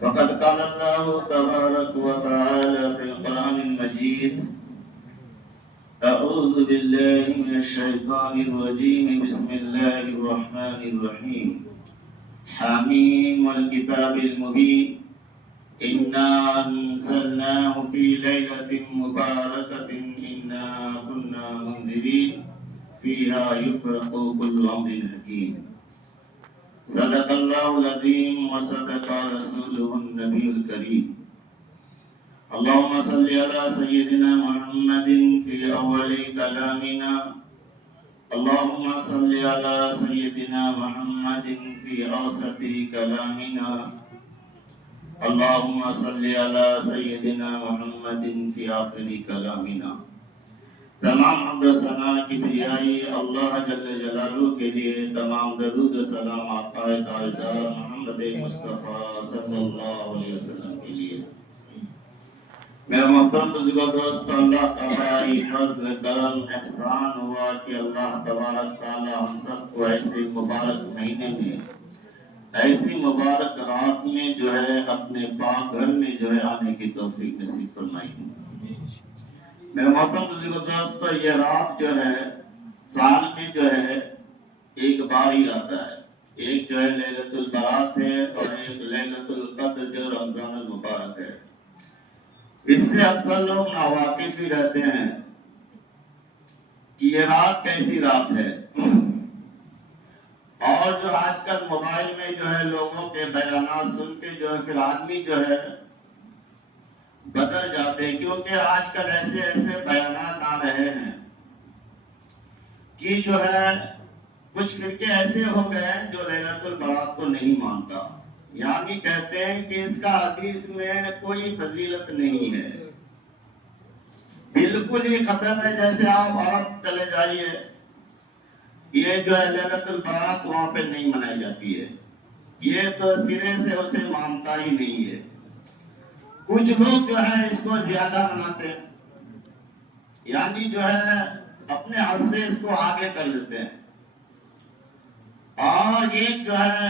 فقد قال الله تبارك وتعالى في القرآن المجيد: أعوذ بالله من الشيطان الرجيم. بسم الله الرحمن الرحيم. حميم والكتاب المبين إنا أنزلناه في ليلة مباركة إنا كنا منذرين فيها يفرق كل أمر حكيم. صدق الله العظيم وصدق رسوله النبي الكريم. اللهم صل على سيدنا محمد في أول كلامنا. اللهم صل على سيدنا محمد في أوسط كلامنا. اللهم صل على سيدنا محمد في آخر کلامنا. تمام حمد و ثنا کبریائی اللہ جل جلالہ کے لیے، تمام درود و سلام آقا تاجدار محمد مصطفیٰ صلی اللہ علیہ وسلم کے لیے. میرا محترم بزرگوں دوست، اللہ کا بڑا فضل کرم احسان ہوا کہ اللہ تبارک تعالی ہم سب کو ایسے مبارک مہینے میں، ایسی مبارک رات میں جو ہے اپنے پاک گھر میں جو ہے آنے کی توفیق نصیب فرمائی. میرے محترم بزرگوں دوستو، یہ رات جو ہے سال میں جو ہے ایک بار ہی آتا ہے. ایک جو ہے لیلۃ البرات ہے اور ایک لیلۃ القدر جو رمضان المبارک ہے. اس سے اکثر لوگ ناواقف ہی رہتے ہیں کہ یہ رات کیسی رات ہے. اور جو آج کل موبائل میں جو ہے لوگوں کے بیانات سن کے جو ہے پھر آدمی جو ہے بدل جاتے ہیں، کیونکہ آج کل ایسے ایسے بیانات آ رہے ہیں کہ جو ہے کچھ فرقے ایسے ہو گئے ہیں جو لیلۃ البرات کو نہیں مانتا، یعنی کہتے ہیں کہ اس کا حدیث میں کوئی فضیلت نہیں ہے. بالکل ہی ختم ہے. جیسے آپ عرب چلے جائیے، یہ جو ہے لیلۃ البرات وہاں پہ نہیں منائی جاتی ہے. یہ تو سرے سے اسے مانتا ہی نہیں ہے. کچھ لوگ جو ہے اس کو زیادہ مناتے ہیں، یعنی جو ہے اپنے حد سے اس کو آگے کر دیتے ہیں، اور ایک جو ہے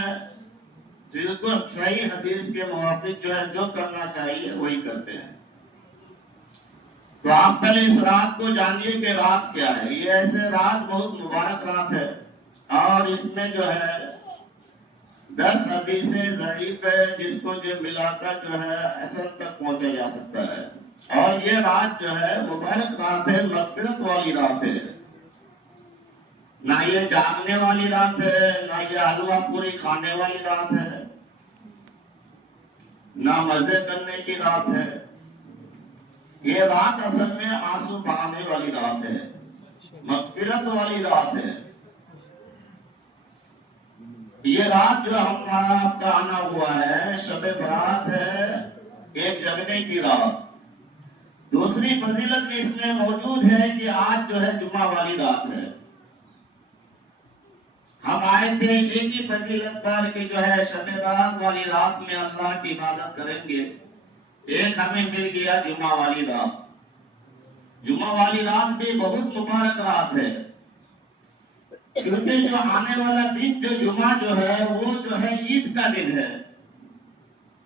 بالکل صحیح حدیث کے موافق جو ہے جو کرنا چاہیے وہی کرتے ہیں. تو آپ پہلے اس رات کو جانیے کہ رات کیا ہے. یہ ایسے رات بہت مبارک رات ہے، اور اس میں جو ہے 10 حدیثیں ضعیف ہے جس کو جو ملا کر جو ہے اصل تک پہنچا جا سکتا ہے. اور یہ رات جو ہے مبارک رات ہے، مغفرت والی رات ہے. نہ یہ جاگنے والی رات ہے، نہ یہ حلوہ پوری کھانے والی رات ہے، نہ مزے کرنے کی رات ہے. یہ رات اصل میں آنسو بہانے والی رات ہے، مغفرت والی رات ہے. یہ رات جو ہمارا آپ کا آنا ہوا ہے شب برات ہے، ایک جگنے کی رات. دوسری فضیلت بھی اس میں موجود ہے کہ آج جو ہے جمعہ والی رات ہے. ہم آئے تھے ایک ہی فضیلت پر کہ جو ہے شب برات والی رات میں اللہ کی عبادت کریں گے. ایک ہمیں مل گیا جمعہ والی رات. جمعہ والی رات بھی بہت مبارک رات ہے، کیونکہ جو آنے والا دن جو جمعہ جو ہے وہ جو ہے عید کا دن ہے.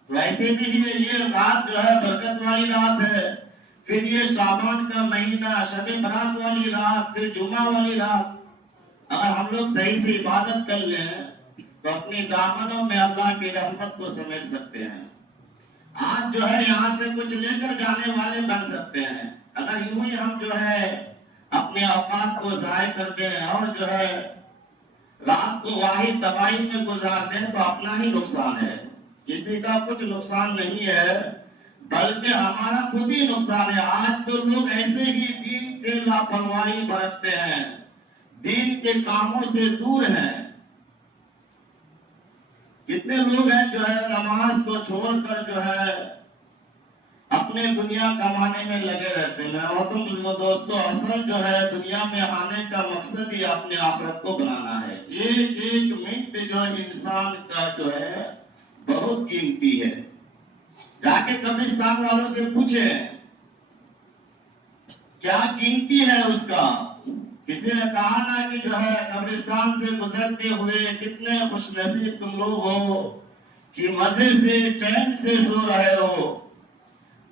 تو ایسے بھی یہ رات جو ہے برکت والی رات ہے. پھر یہ شعبان کا مہینہ، شب برات والی رات، پھر جمعہ والی رات. اگر ہم لوگ صحیح سے عبادت کر لیں تو اپنی دامنوں میں اللہ کی رحمت کو سمیٹ سکتے ہیں. آج جو ہے یہاں سے کچھ لے کر جانے والے بن سکتے ہیں. اگر یوں ہی ہم جو ہے اپنے اوقات کو ضائع کر دیں اور جو ہے رات کو واحد تباہی میں گزار دیں تو اپنا ہی نقصان ہے. کسی کا کچھ نقصان نہیں ہے، بلکہ ہمارا خود ہی نقصان ہے. آج تو لوگ ایسے ہی دین سے لاپرواہی برتتے ہیں، دین کے کاموں سے دور ہیں. کتنے لوگ ہیں جو ہے نماز کو چھوڑ کر جو ہے اپنے دنیا کمانے میں لگے رہتے ہیں. محترم بزرگوں دوستو، اصل جو ہے دنیا میں آنے کا مقصد ہی اپنے آخرت کو بنانا ہے. ایک ایک منٹ جو انسان کا جو ہے بہت قیمتی ہے. جا کے قبرستان والوں سے پوچھیں کیا قیمتی ہے اس کا. کسی نے کہا نا کہ جو ہے قبرستان سے گزرتے ہوئے کتنے خوش نصیب تم لوگ ہو کہ مزے سے چین سے سو رہے ہو،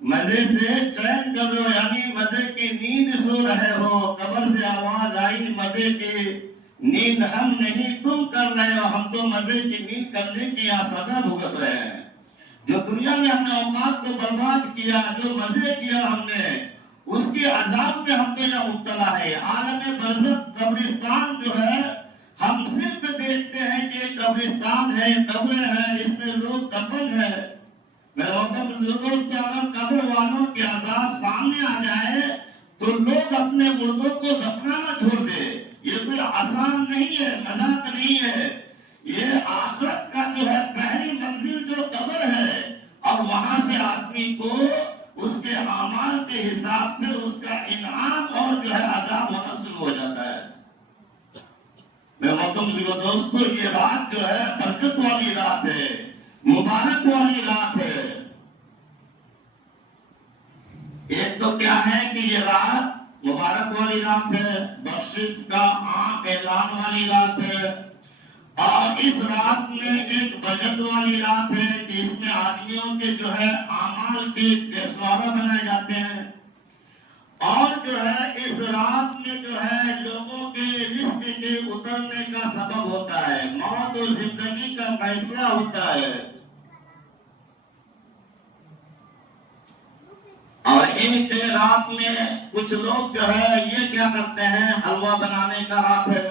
مزے سے چین کر رہے ہو، یعنی مزے کی نیند سو رہے ہو۔ قبر سے آواز آئی مزے کی نیند ہم نہیں تم کر رہے ہو، ہم تو مزے کی نیند کرنے کی یہاں سزا بھگت رہے ہیں۔ جو دنیا میں ہم نے اوقات کو برباد کیا، جو مزے کیا ہم نے، اس کے عذاب میں ہم تو یہاں مبتلا ہے۔ عالم برزخ قبرستان جو ہے، ہم صرف دیکھتے ہیں کہ قبرستان ہے، قبریں ہیں، اس میں لوگ دفن ہے۔ میرے محترم بزرگوں، اگر قبر والوں کے عذاب سامنے آ جائے تو لوگ اپنے مردوں کو دفنانا چھوڑ دے۔ یہ کوئی آسان نہیں ہے، مذاق نہیں ہے۔ یہ آخرت کا جو ہے پہلی منزل جو قبر ہے، اور وہاں سے آدمی کو اس کے اعمال کے حساب سے اس کا انعام اور جو ہے عذاب ہونا شروع ہو جاتا ہے۔ میرے محترم دوستو، یہ رات جو ہے برکت والی رات ہے، مبارک والی رات ہے۔ ایک تو کیا ہے کہ یہ رات مبارک والی رات ہے، بخشش کا عام اعلان والی رات ہے، اور اس رات میں ایک بجٹ والی رات ہے کہ اس میں آدمیوں کے جو ہے اعمال کے گوشوارہ بنائے جاتے ہیں، اور جو ہے اس رات میں جو ہے لوگوں کے رزق کے اترنے کا سبب ہوتا ہے، موت اور زندگی کا فیصلہ ہوتا ہے۔ اور ایک رات میں کچھ لوگ جو ہے یہ کیا کرتے ہیں، حلوہ بنانے کا رات ہے،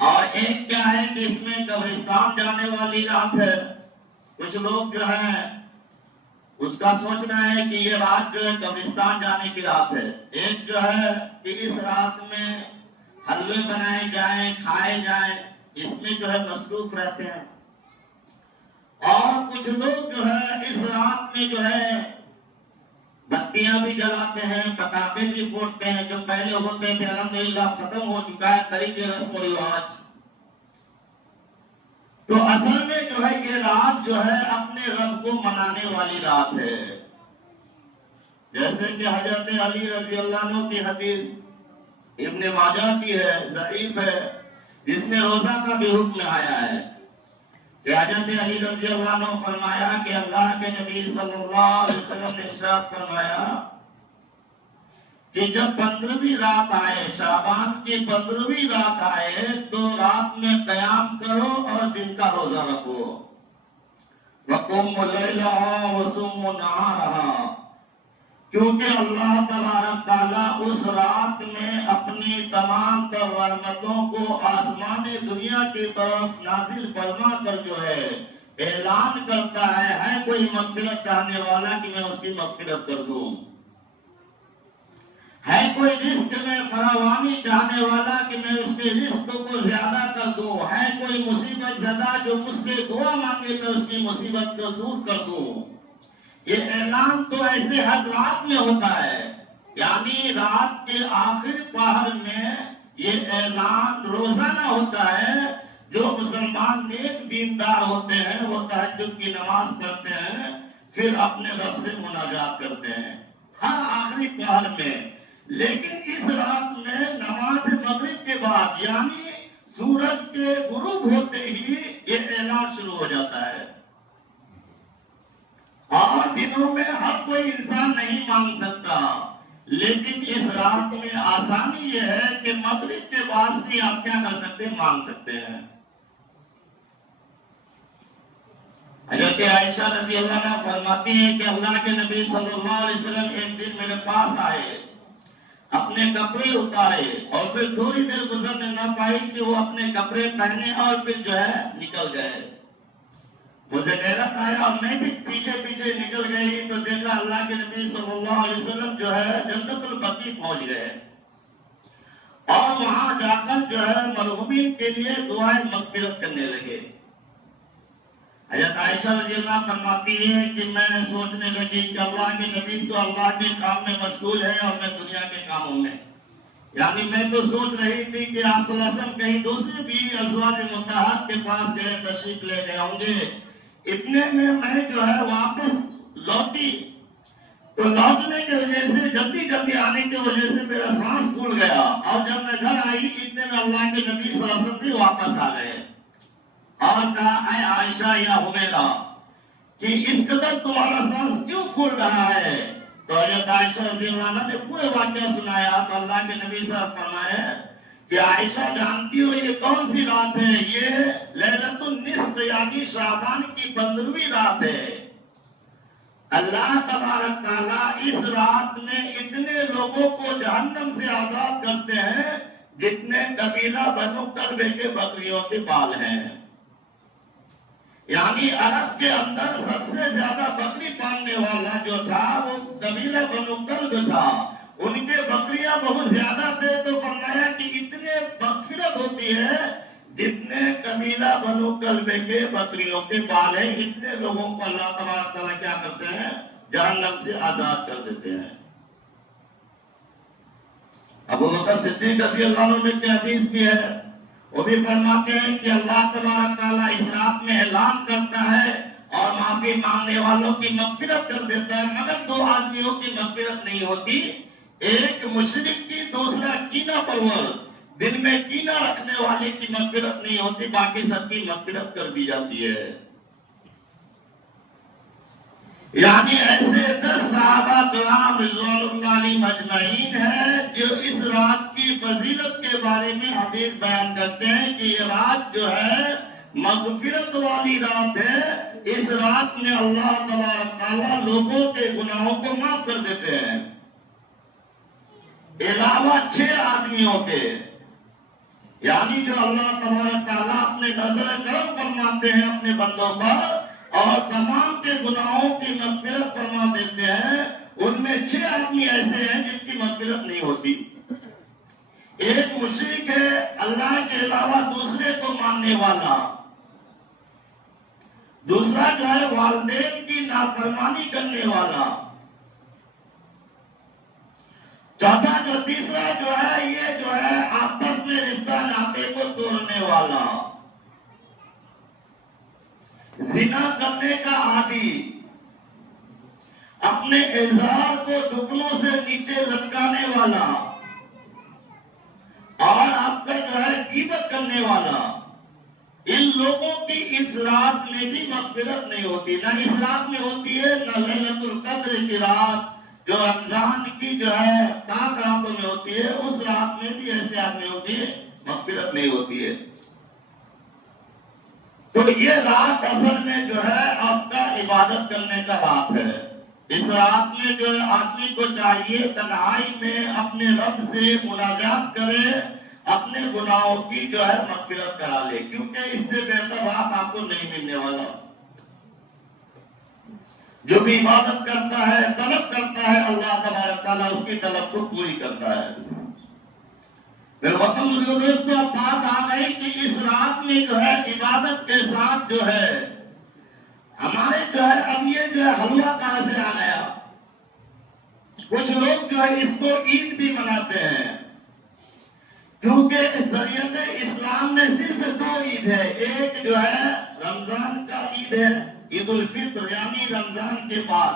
اور ایک کیا ہے کہ اس میں قبرستان جانے والی رات ہے۔ کچھ لوگ جو ہے اس کا سوچنا ہے کہ یہ رات جو ہے قبرستان جانے کی رات ہے۔ ایک جو ہے کہ اس رات میں حلوے بنائے جائیں، کھائے جائیں، اس میں جو ہے مصروف رہتے ہیں۔ اور کچھ لوگ جو ہے اس رات میں جو ہے بتیاں بھی جلاتے ہیں، پٹاخے بھی پھوڑتے ہیں، جو پہلے ہوتے تھے الحمدللہ ختم ہو چکا ہے طریقے رسم و رواج۔ تو اصل میں جو ہے یہ رات جو ہے اپنے رب کو منانے والی رات ہے۔ جیسے کہ حضرت علی رضی اللہ عنہ کی حدیث ابن ماجہ کی ہے، ضعیف ہے، جس میں روزہ کا بھی حکم آیا ہے کہ حضرت علی رضی اللہ عنہ فرمایا کہ اللہ کے نبی صلی اللہ علیہ وسلم نے ارشاد فرمایا کہ جب 15ویں رات آئے، شعبان کی 15ویں رات آئے، تو رات میں قیام کرو اور دن کا روزہ رکھو۔ وَقُمُّ اللَّيْلَ وَصُومُوا النَّهَارَ، کیونکہ اللہ تبارک تعالیٰ اس رات میں اپنی تمام تر رحمتوں کو آسمان دنیا کی طرف نازل فرما کر جو ہے اعلان کرتا ہے کوئی مغفرت چاہنے والا کہ میں اس کی مغفرت کر دوں، ہے کوئی رزق میں فراوانی چاہنے والا کہ میں اس کے رزق کو زیادہ کر دوں، ہے کوئی مصیبت زدہ جو مجھ سے دعا مانگے میں اس کی مصیبت کو دور کر دوں۔ یہ اعلان تو ایسے ہر رات میں ہوتا ہے، یعنی رات کے آخر پہر میں یہ اعلان روزانہ ہوتا ہے۔ جو مسلمان نیک دیندار ہوتے ہیں وہ تہجد کی نماز پڑھتے ہیں، پھر اپنے رب سے مناجات کرتے ہیں ہر آخری پہر میں۔ لیکن اس رات میں نماز مغرب کے بعد یعنی سورج کے غروب ہوتے ہی یہ اعلان شروع ہو جاتا ہے، اور دنوں میں ہر کوئی انسان نہیں مانگ سکتا، لیکن اس رات میں آسانی یہ ہے کہ مغرب کے بعد سے آپ کیا کر سکتے ہیں، مانگ سکتے ہیں۔ حضرت عائشہ رضی اللہ عنہ فرماتی ہیں کہ اللہ کے نبی صلی اللہ علیہ وسلم ایک دن میرے پاس آئے، اپنے کپڑے اتارے، اور پھر تھوڑی دیر گزرنے نہ پائی کہ وہ اپنے کپڑے پہنے اور پھر جو ہے نکل گئے۔ مجھے حیرت آیا اور میں بھی پیچھے پیچھے نکل گئی تو دیکھا اللہ کے نبی صلی اللہ علیہ وسلم جو ہے جنت البقیع پہنچ گئے، اور وہاں جا کر جو ہے مرحومین کے لیے دعائیں مغفرت کرنے لگے۔ حضرت عائشہ رضی اللہ فرماتی ہے کہ میں سوچنے لگی کہ اللہ کے نبی صلی اللہ کے کام میں مشغول ہے اور میں دنیا کے کاموں میں، یعنی میں تو سوچ رہی تھی کہ آپ صلی اللہ علیہ وسلم کہیں دوسری بیوی ازواج مطہرات کے پاس گئے، تشریف لے گئے ہوں گے۔ اتنے میں جو ہے واپس لوٹی تو لوٹنے کی وجہ سے جلدی جلدی آنے کی وجہ سے میرا سانس پھول گیا، اور جب میں گھر آئی اتنے میں اللہ کے نبی صلی اللہ علیہ وسلم بھی واپس آ گئے اور کہا اے عائشہ یا حمیرہ کہ اس قدر تمہارا سانس کیوں پھول رہا ہے؟ تو حضرت عائشہ رضی اللہ عنہ نے پورے واقعہ سنایا تو اللہ کے نبی صلی اللہ علیہ وسلم فرمائے کہ عائشہ جانتی ہو یہ کون سی رات ہے؟ یہ لیلۃ النصف یعنی شعبان کی 15ویں رات ہے۔ اللہ تبارک تعالیٰ اس رات میں اتنے لوگوں کو جہنم سے آزاد کرتے ہیں جتنے قبیلہ بنو کلب کے بکریوں کے بال ہیں۔ یعنی عرب کے اندر سب سے زیادہ بکری پالنے والا جو تھا وہ قبیلہ بنو کلب تھا، ان کے بکریاں بہت زیادہ تھے، تو فرمایا کہ اتنے مغفرت ہوتی ہے جتنے قبیلہ بنو کلب کے بکریوں کے بال ہیں، اتنے لوگوں کو اللہ تبارک تعالیٰ کیا کرتے ہیں؟ جہنم سے آزاد کر دیتے ہیں۔ ابو بکر صدیق رضی اللہ عنہ میں حدیث بھی ہے، وہ بھی فرماتے ہیں کہ اللہ تبارک تعالیٰ اس رات میں اعلان کرتا ہے اور معافی مانگنے والوں کی مغفرت کر دیتا ہے، مگر 2 آدمیوں کی مغفرت نہیں ہوتی، ایک مشرک کی، دوسرا کینہ پرور، دل میں کینہ رکھنے والے کی مغفرت نہیں ہوتی، باقی سب کی مغفرت کر دی جاتی ہے۔ یعنی ایسے 10 صحابہ کرام رضوان اللہ علیہم اجمعین ہیں جو اس رات کی فضیلت کے بارے میں حدیث بیان کرتے ہیں کہ یہ رات جو ہے مغفرت والی رات ہے، اس رات میں اللہ تبارک تعالیٰ لوگوں کے گناہوں کو معاف کر دیتے ہیں، علاوہ 6 آدمیوں کے، یعنی جو اللہ تبارک تعالیٰ اپنے نظر کرم فرماتے ہیں اپنے بندوں پر اور تمام کے گناہوں کی مغفرت فرما دیتے ہیں، ان میں 6 آدمی ایسے ہیں جن کی مغفرت نہیں ہوتی۔ ایک مشرک ہے، اللہ کے علاوہ دوسرے کو ماننے والا، دوسرا جو ہے والدین کی نافرمانی کرنے والا، چوتھا جو تیسرا جو ہے یہ جو ہے آپس میں رشتہ ناطے کو توڑنے والا، زنا کرنے کا عادی، اپنے ازار کو ٹکنوں سے نیچے لٹکانے والا، اور آپ کا جو ہے غیبت کرنے والا، ان لوگوں کی اس رات میں بھی مغفرت نہیں ہوتی، نہ اس رات میں ہوتی ہے، نہ لیلۃ القدر کی رات جو رمضان کی جو ہے پاک راتوں میں ہوتی ہے، اس رات میں بھی ایسے آدمیوں کی مغفرت نہیں ہوتی ہے۔ تو یہ رات اصل میں جو ہے آپ کا عبادت کرنے کا رات ہے۔ اس رات میں جو ہے آدمی کو چاہیے تنہائی میں اپنے رب سے مناجات کرے، اپنے گناہوں کی جو ہے مغفرت کرا لے، کیونکہ اس سے بہتر رات آپ کو نہیں ملنے والا۔ جو بھی عبادت کرتا ہے، طلب کرتا ہے، اللہ تبارک تعالیٰ اس کی طلب کو پوری کرتا ہے۔ میرے وطن دوستو، اب بات آ گئی کہ اس رات میں جو ہے عبادت کے ساتھ جو ہے ہمارے جو ہے اب یہ جو ہے حلوہ کہاں سے آ گیا؟ کچھ لوگ جو ہے اس کو عید بھی مناتے ہیں، کیونکہ شریعت اسلام میں صرف 2 عید ہے، ایک جو ہے رمضان کا عید ہے، عید الفطر، یعنی رمضان کے بعد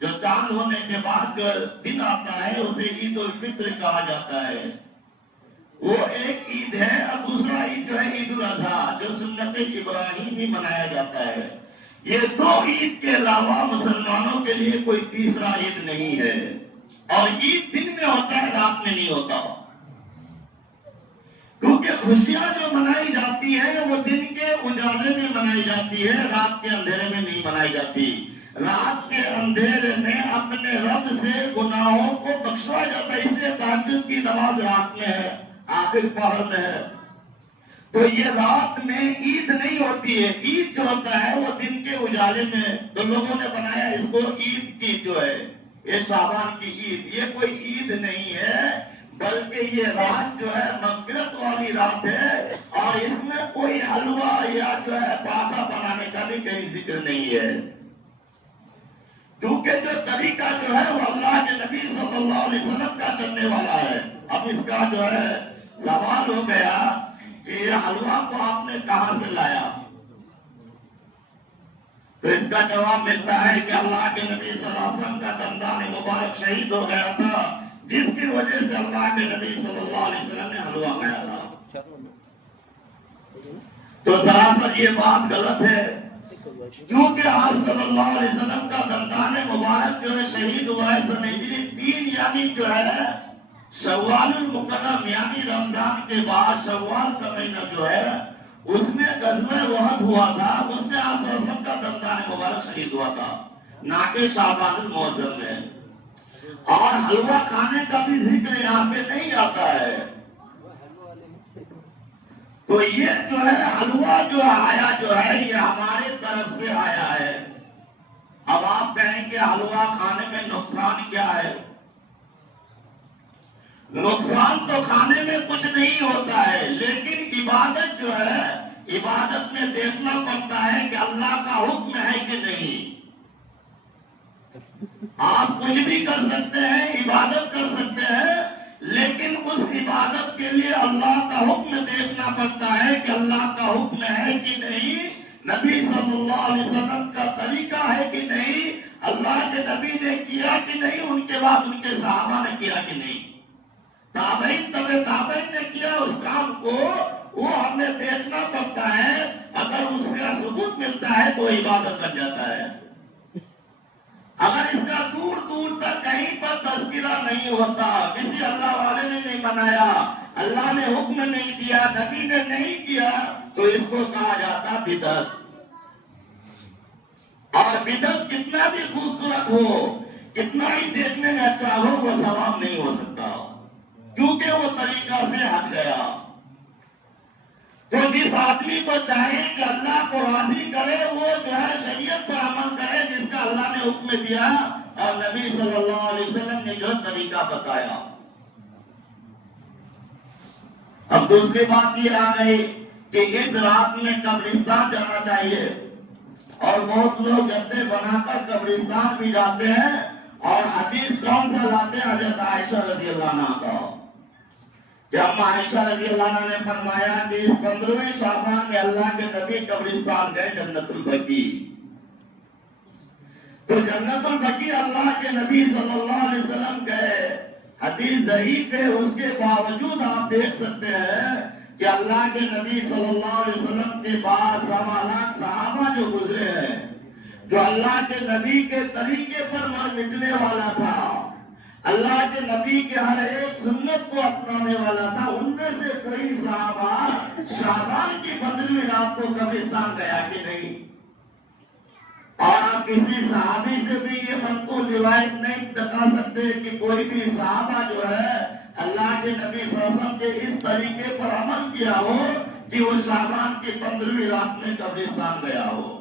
جو چاند ہونے کے بعد جو دن آتا ہے اسے عید الفطر کہا جاتا ہے، وہ ایک عید ہے، اور دوسرا عید جو ہے عید الاضحیٰ جو سنت ابراہیمی منایا جاتا ہے۔ یہ 2 عید کے علاوہ مسلمانوں کے لیے کوئی تیسرا عید نہیں ہے، اور عید دن میں ہوتا ہے، رات میں نہیں ہوتا، کیونکہ خوشیاں جو منائی جاتی ہیں وہ دن کے اجالے میں منائی جاتی ہے، رات کے اندھیرے میں نہیں منائی جاتی۔ رات کے اندھیرے میں اپنے رب سے گناہوں کو بخشا جاتا ہے، اس لیے تہجد کی نماز رات میں ہے، آخر پہر میں ہے۔ تو یہ رات میں عید نہیں ہوتی ہے، عید جو ہوتا ہے وہ دن کے اجالے میں، تو لوگوں نے بنایا اس کو عید کی جو ہے یہ شعبان کی عید، یہ کوئی عید نہیں ہے، بلکہ یہ رات جو ہے مغفرت والی رات ہے، اور اس میں کوئی حلوہ یا جو ہے پراٹھا بنانے کا بھی کہیں ذکر نہیں ہے، کیونکہ جو طریقہ جو ہے وہ اللہ کے نبی صلی اللہ علیہ وسلم کا چلنے والا ہے۔ اب اس کا جو ہے سوال ہو گیا کہ یہ حلوہ کو آپ نے کہاں سے لایا؟ تو اس کا جواب ملتا ہے کہ اللہ کے نبی صلی اللہ علیہ وسلم کا دندان مبارک شہید ہو گیا تھا، جس کی وجہ سے اللہ کے نبی صلی اللہ علیہ وسلم نے حلوہ کھایا تھا۔ تو سراسر یہ بات غلط ہے، کیونکہ آپ صلی اللہ علیہ وسلم کا دندان مبارک جو ہے شہید ہوا ہے سن ہجری 3 یعنی جو ہے شوال المکرم یعنی رمضان کے بعد شوال کا مہینہ جو ہے اس میں غزوہ احد ہوا تھا، اس میں آپ صلی اللہ علیہ وسلم کا دندان مبارک شہید ہوا تھا، نہ کہ شعبان المعظم میں۔ اور حلوہ کھانے کا بھی ذکر یہاں پہ نہیں آتا ہے۔ تو یہ جو ہے حلوہ جو آیا جو ہے یہ ہمارے طرف سے آیا ہے۔ اب آپ کہیں کہ حلوہ کھانے میں نقصان کیا ہے؟ نقصان تو کھانے میں کچھ نہیں ہوتا ہے، لیکن عبادت جو ہے عبادت میں دیکھنا پڑتا ہے کہ اللہ کا حکم ہے کہ نہیں۔ آپ کچھ بھی کر سکتے ہیں، عبادت کر سکتے ہیں، لیکن اس عبادت کے لیے اللہ کا حکم دیکھنا پڑتا ہے کہ اللہ کا حکم ہے کہ نہیں، نبی صلی اللہ علیہ وسلم کا طریقہ ہے کہ نہیں، اللہ کے نبی نے کیا کہ نہیں، ان کے بعد ان کے صحابہ نے کیا کہ نہیں، تابعین تابعین نے کیا اس کام کو، وہ ہمیں دیکھنا پڑتا ہے۔ اگر اس کا ثبوت ملتا ہے تو عبادت بن جاتا ہے، اگر اس کا دور دور تک کہیں پر تذکرہ نہیں ہوتا، کسی اللہ والے نے نہیں منایا، اللہ نے حکم نہیں دیا، نبی نے نہیں کیا، تو اس کو کہا جاتا بدعت۔ اور بدعت کتنا بھی خوبصورت ہو، کتنا ہی دیکھنے میں اچھا ہو، وہ ثواب نہیں ہو سکتا، کیونکہ وہ طریقہ سے ہٹ گیا۔ تو جس آدمی کو چاہے کہ اللہ کو راضی کرے وہ جو ہے شریعت پر عمل کرے جس کا اللہ نے حکم دیا اور نبی صلی اللہ علیہ وسلم نے جو طریقہ بتایا۔ اب دوسری بات یہ آ گئی کہ اس رات میں قبرستان جانا چاہیے، اور بہت لوگ گدے بنا کر قبرستان بھی جاتے ہیں، اور حدیث کون سا لاتے ہیں؟ حضرت عائشہ رضی اللہ عنہا کا، کہ اما عائشہ رضی اللہ عنہ نے فرمایا کہ اس 15ویں شعبان میں اللہ کے نبی قبرستان گئے جنت البقیع۔ تو جنت البقیع اللہ کے نبی صلی اللہ علیہ وسلم گئے، حدیث ضعیف ہے، اس کے باوجود آپ دیکھ سکتے ہیں کہ اللہ کے نبی صلی اللہ علیہ وسلم کے بعد 1.25 لاکھ صحابہ جو گزرے ہیں، جو اللہ کے نبی کے طریقے پر مر مٹنے والا تھا، اللہ کے نبی کے ہر ایک سنت کو اپنانے والا تھا، ان میں سے کوئی صحابہ شعبان کی 15ویں رات کو قبرستان گیا کہ نہیں؟ اور آپ کسی صحابی سے بھی یہ منقول روایت نہیں بتا سکتے کہ کوئی بھی صحابہ جو ہے اللہ کے نبی صلی اللہ علیہ وسلم کے اس طریقے پر عمل کیا ہو کہ وہ شعبان کی 15ویں رات میں قبرستان گیا ہو۔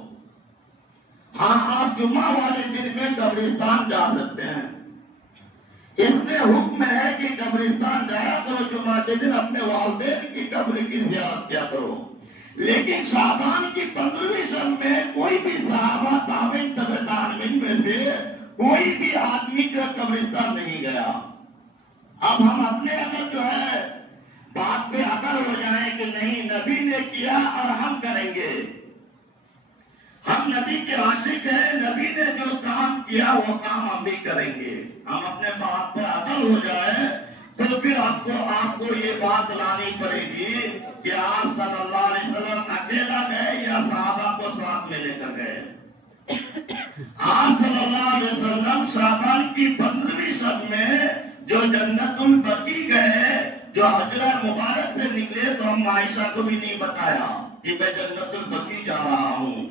ہاں، آپ جمعہ والے دن میں قبرستان جا سکتے ہیں، اس میں حکم ہے کہ قبرستان جایا کرو، جمعہ کے دن اپنے والدین کی قبر کی زیارت کیا کرو، لیکن شعبان کی 15ویں شب میں کوئی بھی صحابہ تابعین تابعین میں سے کوئی بھی آدمی جو قبرستان نہیں گیا۔ اب ہم اپنے اندر جو ہے بات پہ عقل ہو جائیں کہ نہیں، نبی نے کیا اور ہم کریں گے، ہم نبی کے عاشق ہیں، نبی نے جو کام کیا وہ کام ہم بھی کریں گے، ہم اپنے بات پر عقل ہو جائے تو پھر آپ کو یہ بات لانی پڑے گی کہ آپ صلی اللہ علیہ وسلم اکیلا گئے یا صحابہ کو ساتھ میں لے کر گئے۔ آپ صلی اللہ علیہ وسلم شعبان کی 15ویں شب میں جو جنت البقیع گئے، جو حجرہ مبارک سے نکلے، تو ہم عائشہ کو بھی نہیں بتایا کہ میں جنت البقیع جا رہا ہوں،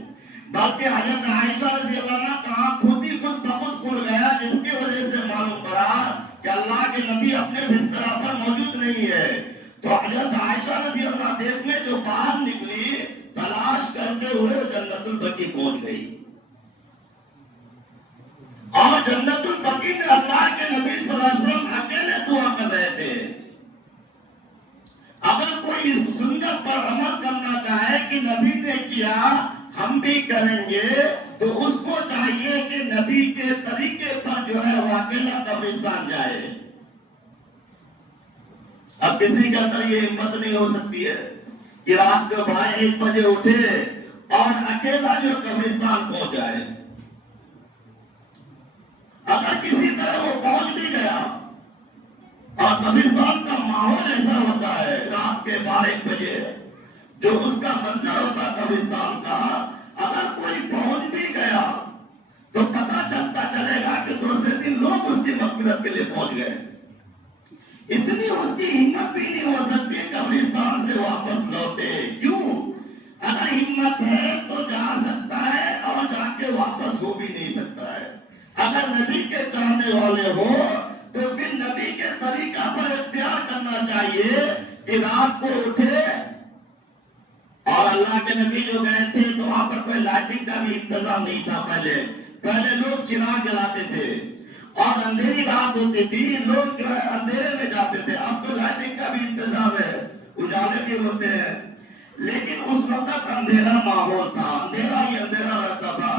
بلکہ حضرت عائشہ رضی اللہ عنہ کا خود ہی خود بخود کھل گیا، جس کی وجہ سے معلوم پڑا کہ اللہ کے نبی اپنے بستر پر موجود نہیں ہے۔ تو حضرت عائشہ رضی اللہ دیکھنے جو باہر نکلی، تلاش کرتے ہوئے جنت البقیع پہنچ گئی، اور جنت البقیع میں اللہ کے نبی صلی اللہ علیہ وسلم اکیلے دعا کر رہے تھے۔ اگر کوئی سنت پر عمل کرنا چاہے کہ نبی نے کیا ہم بھی کریں گے، تو اس کو چاہیے کہ نبی کے طریقے پر جو ہے وہ اکیلا قبرستان جائے۔ اب کسی کے اندر یہ ہمت نہیں ہو سکتی ہے کہ رات کو 12-1 بجے اٹھے اور اکیلا جو قبرستان پہنچ جائے. اگر کسی طرح وہ پہنچ بھی گیا اور قبرستان کا ماحول ایسا ہوتا ہے رات کے 12 بجے جو اس کا منظر ہوتا ہے قبرستان کا، اگر کوئی پہنچ بھی گیا تو پتہ چلتا چلے گا کہ دوسرے دن لوگ اس کی مغفرت کے لیے پہنچ گئے. اتنی اس کی ہمت بھی نہیں ہو سکتی قبرستان سے واپس لوٹے. کیوں؟ اگر ہمت ہے تو جا سکتا ہے اور جا کے واپس ہو بھی نہیں سکتا ہے. اگر نبی کے چاہنے والے ہو تو پھر نبی کے طریقہ پر اختیار کرنا چاہیے کہ رات کو اٹھے. اور اللہ کے نبی جو گئے تھے تو وہاں پر کوئی لائٹنگ کا بھی انتظام نہیں تھا. پہلے لوگ چراغ جلاتے تھے اور اندھیری رات ہوتی تھی، لوگ جو ہے اندھیرے میں جاتے تھے. اب تو لائٹنگ کا بھی انتظام ہے، اجالے بھی ہوتے ہیں، لیکن اس وقت اندھیرا ماحول تھا، اندھیرا ہی اندھیرا رہتا تھا.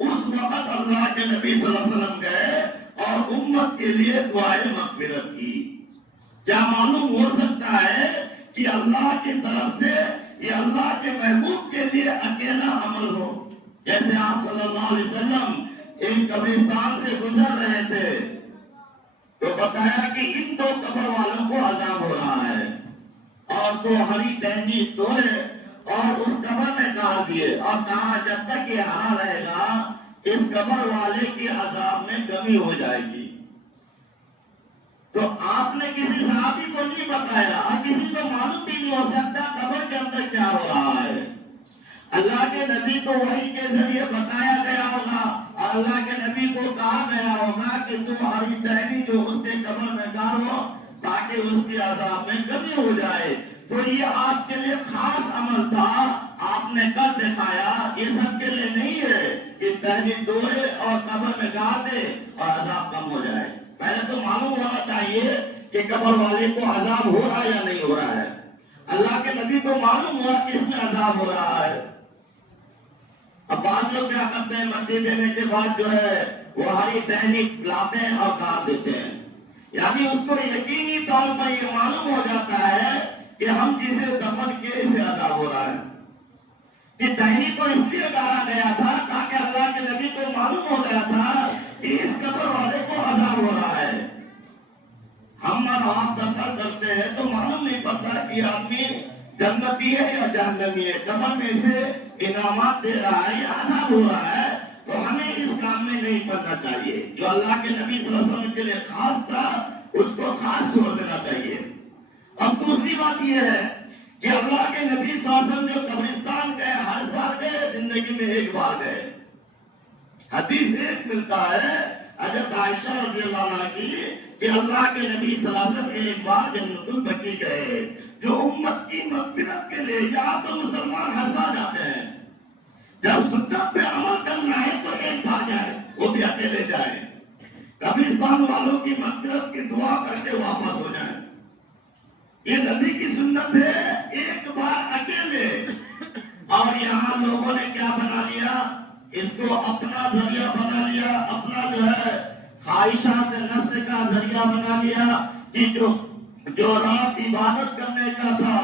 اس وقت اللہ کے نبی صلی اللہ علیہ وسلم گئے اور امت کے لیے دعائیں مغفرت کی. کیا معلوم ہو سکتا ہے کہ اللہ کی طرف سے یہ اللہ کے محبوب کے لیے اکیلا عمل ہو؟ جیسے آپ صلی اللہ علیہ وسلم ایک قبرستان سے گزر رہے تھے تو بتایا کہ ان 2 قبر والوں کو عذاب ہو رہا ہے، اور 2 ہری ٹہنی توڑے اور اس قبر میں گاڑ دیے اور کہا جب تک یہ ہرا رہے گا اس قبر والے کے عذاب میں کمی ہو جائے گی. تو آپ نے کسی صحابی کو نہیں بتایا اور کسی کو معلوم بھی نہیں ہو سکتا قبر کے اندر کیا ہو رہا ہے. اللہ کے نبی کو وحی کے ذریعے بتایا گیا ہوگا اور اللہ کے نبی کو کہا گیا ہوگا کہ تو ہری ٹہنی جو اس کے قبر میں گاڑو تاکہ اس کے عذاب میں کمی ہو جائے. تو یہ آپ کے لیے خاص عمل تھا، آپ نے کر دکھایا. یہ سب کے لیے نہیں ہے کہ ٹہنی توڑے اور قبر میں گاڑ دے اور عذاب کم ہو جائے. پہلے تو معلوم ہونا چاہیے کہ قبر والے کو عذاب ہو رہا ہے یا نہیں ہو رہا ہے. اللہ کے نبی کو معلوم ہوا کہ اس میں عذاب ہو رہا ہے. اب بعض لوگ کیا کرتے ہیں، مٹی دینے کے بعد جو ہے وہ ہری ٹہنی لاتے ہیں اور گاڑ دیتے ہیں. یعنی اس کو یقینی طور پر یہ معلوم ہو جاتا ہے کہ ہم جسے دفن کیے اسے عذاب ہو رہا ہے. کہ ٹہنی تو اس لیے گاڑا گیا تھا تاکہ اللہ کے نبی کو معلوم ہو گیا تھا کہ اس قبر والے کو عذاب ہو رہا ہے. ہم اور آپ دفن کرتے ہیں تو معلوم نہیں پڑتا کہ آدمی جنتی ہے یا جہنمی ہے، قبر میں اسے انعامات دے رہا ہے یا عذاب ہو رہا ہے. تو ہمیں اس کام میں نہیں پڑنا چاہیے. جو اللہ کے نبی صلی اللہ علیہ وسلم کے لیے خاص تھا اس کو خاص چھوڑ دینا چاہیے. اب دوسری بات یہ ہے کہ اللہ کے نبی صلی اللہ علیہ وسلم جو قبرستان گئے ہر سال گئے، زندگی میں ایک بار گئے. حدیث ایک ملتا ہے حضرت عائشہ رضی اللہ عنہ کی کہ اللہ کے نبی صلی اللہ علیہ وسلم ایک بار جنت البقیع گئے. جو امت کی مغفرت کے لیے یا تو مسلمان ہر سال جاتے ہیں، جب سنت پہ عمل کرنا ہے تو ایک بار جائے، وہ بھی اکیلے جائے، قبرستان والوں کی مغفرت کی دعا کر کے واپس ہو جائیں. یہ نبی کی سنت ہے، ایک بار اکیلے. اور یہاں لوگوں نے کیا بنا لیا، اس کو اپنا ذریعہ بنا لیا، اپنا جو ہے خواہشات نفس کا ذریعہ بنا لیا کہ جو رات عبادت کرنے کا تھا،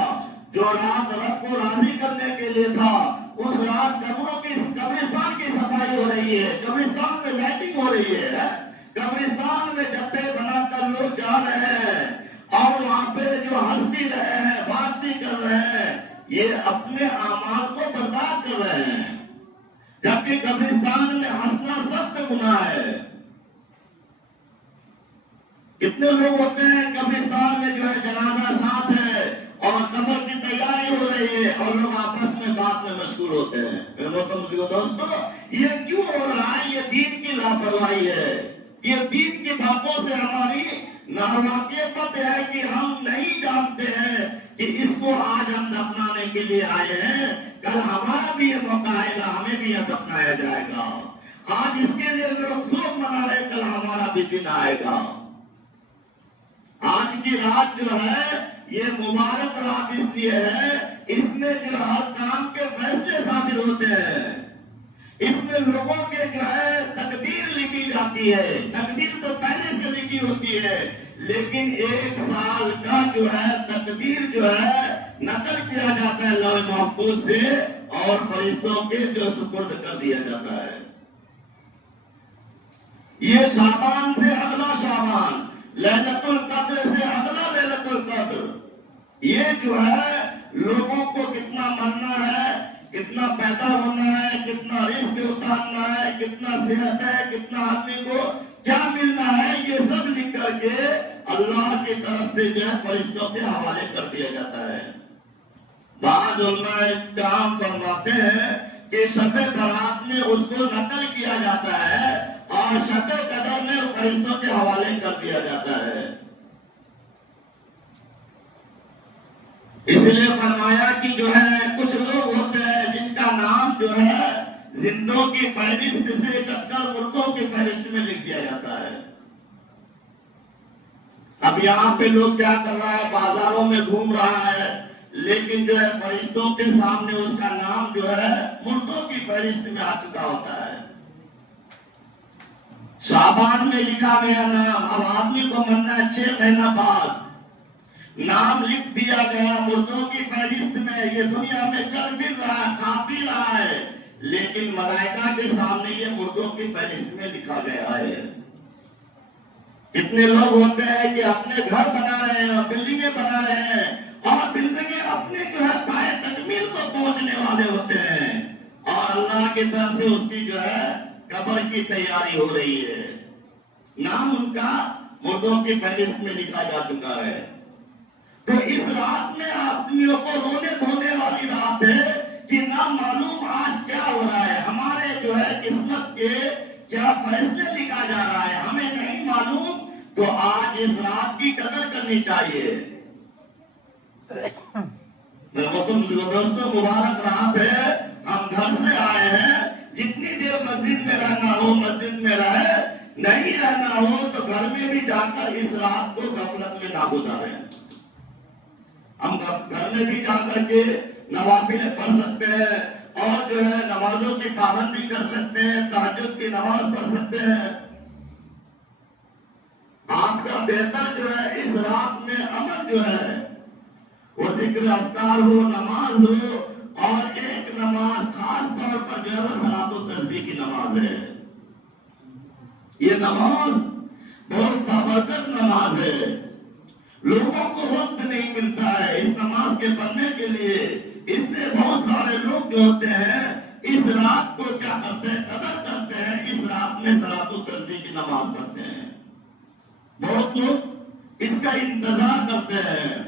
جو رات رب کو راضی کرنے کے لیے تھا، اس رات قبروں کی قبرستان کی صفائی ہو رہی ہے، قبرستان میں لائٹنگ ہو رہی ہے، قبرستان میں جتھے بنا کر لوگ جا رہے ہیں اور وہاں پہ جو ہنس بھی رہے ہیں، بات بھی کر رہے ہیں، یہ اپنے اعمال کو برباد کر رہے ہیں. جبکہ قبرستان میں ہنسنا سخت گناہ ہے. کتنے لوگ ہوتے ہیں قبرستان میں جو ہے جنازہ ساتھ ہے اور قبر کی تیاری ہو رہی ہے اور لوگ آپس میں بات میں مشغول ہوتے ہیں. میرے محترم دوستو، یہ کیوں ہو رہا ہے؟ یہ دین کی لاپرواہی ہے. یہ دین کی باتوں سے ہماری ناواقفیت ہے کہ ہم نہیں جانتے ہیں کہ اس کو آج ہم دفنانے کے لیے آئے ہیں، کل ہمارا بھی یہ موقع آئے گا، ہمیں بھی یہ دفنایا جائے گا. آج اس کے لیے لوگ شوق منا رہے، کل ہمارا بھی دن آئے گا. آج کی رات جو ہے یہ مبارک رات اس لیے ہے، اس میں جو ہر کام کے فیصلے صادر ہوتے ہیں، اس میں لوگوں کے جو ہے تقدیر لکھی جاتی ہے. تقدیر تو پہلے سے لکھی ہوتی ہے، لیکن ایک سال کا جو ہے تقدیر جو ہے نقل کیا جاتا ہے لوح محفوظ سے اور فرشتوں کے جو سپرد کر دیا جاتا ہے. یہ شعبان سے اگلا شعبان، لیلۃ القدر سے اگلا لیلۃ القدر، یہ جو ہے لوگوں کو کتنا مرنا ہے، کتنا پیدا ہونا ہے، کتنا رزق اتارنا ہے، کتنا صحت ہے، کتنا آدمی کو کیا ملنا ہے، یہ سب لکھ کر کے اللہ کی طرف سے جو ہے فرشتوں کے حوالے کر دیا جاتا ہے. بعض علماء کرام فرماتے ہیں کہ شب برات میں اس کو نقل کیا جاتا ہے اور شب قدر میں فرشتوں کے حوالے کر دیا جاتا ہے. اس لیے فرمایا کہ جو ہے کچھ لوگ ہوتے ہیں جن کا نام جو ہے زندوں کی فہرست سے کٹ کر مردوں کی فہرست میں لکھ دیا جاتا ہے. اب یہاں پہ لوگ کیا کر رہا ہے، بازاروں میں گھوم رہا ہے، لیکن جو ہے فرشتوں کے سامنے اس کا نام جو ہے مردوں کی فہرست میں آ چکا ہوتا ہے. شعبان میں لکھا گیا نام، اب آدمی کو مرنا ہے 6 مہینہ بعد، نام لکھ دیا گیا مردوں کی فہرست میں. یہ دنیا میں چل پھر رہا ہے، کھا پی رہا ہے، لیکن ملائکہ کے سامنے یہ مردوں کی فہرست میں لکھا گیا ہے. کتنے لوگ ہوتے ہیں کہ اپنے گھر بنا رہے ہیں اور بلڈنگیں بنا رہے ہیں اور بلڈنگیں اپنے جو ہے پائے تکمیل کو پہنچنے والے ہوتے ہیں اور اللہ کی طرف سے اس کی جو ہے قبر کی تیاری ہو رہی ہے. نام ان کا مردوں کی فہرست میں لکھا جا چکا ہے. تو اس رات میں آدمیوں کو رونے دھونے والی رات ہے کہ نہ معلوم آج کیا ہو رہا ہے، ہمارے جو ہے قسمت کے کیا فیصلے لکھا جا رہا ہے ہمیں نہیں معلوم. تو آج اس رات کی قدر کرنی چاہیے. دوستوں مبارک رات ہے، ہم گھر سے آئے ہیں، جتنی دیر مسجد میں رہنا ہو مسجد میں رہے، نہیں رہنا ہو تو گھر میں بھی جا کر اس رات کو غفلت میں نہ گزاریں. ہم گھر میں بھی جا کر کے نوافل پڑھ سکتے ہیں اور جو ہے نمازوں کی پابندی کر سکتے ہیں، تہجد کی نماز پڑھ سکتے ہیں. آپ کا بہتر جو ہے اس رات میں عمل جو ہے وہ ذکر اذکار ہو، نماز ہو، اور ایک نماز خاص طور پر جو ہے وہ صلاۃ و تسبیح کی نماز ہے. یہ نماز بہت بابرکت نماز ہے. لوگوں کو وقت نہیں ملتا ہے اس نماز کے پڑھنے کے لیے، اس سے بہت سارے لوگ جو ہوتے ہیں اس رات کو کیا کرتے ہیں، قدر کرتے ہیں، اس رات میں صلاۃ و تسبیح کی نماز پڑھتے ہیں. بہت لوگ اس کا انتظار کرتے ہیں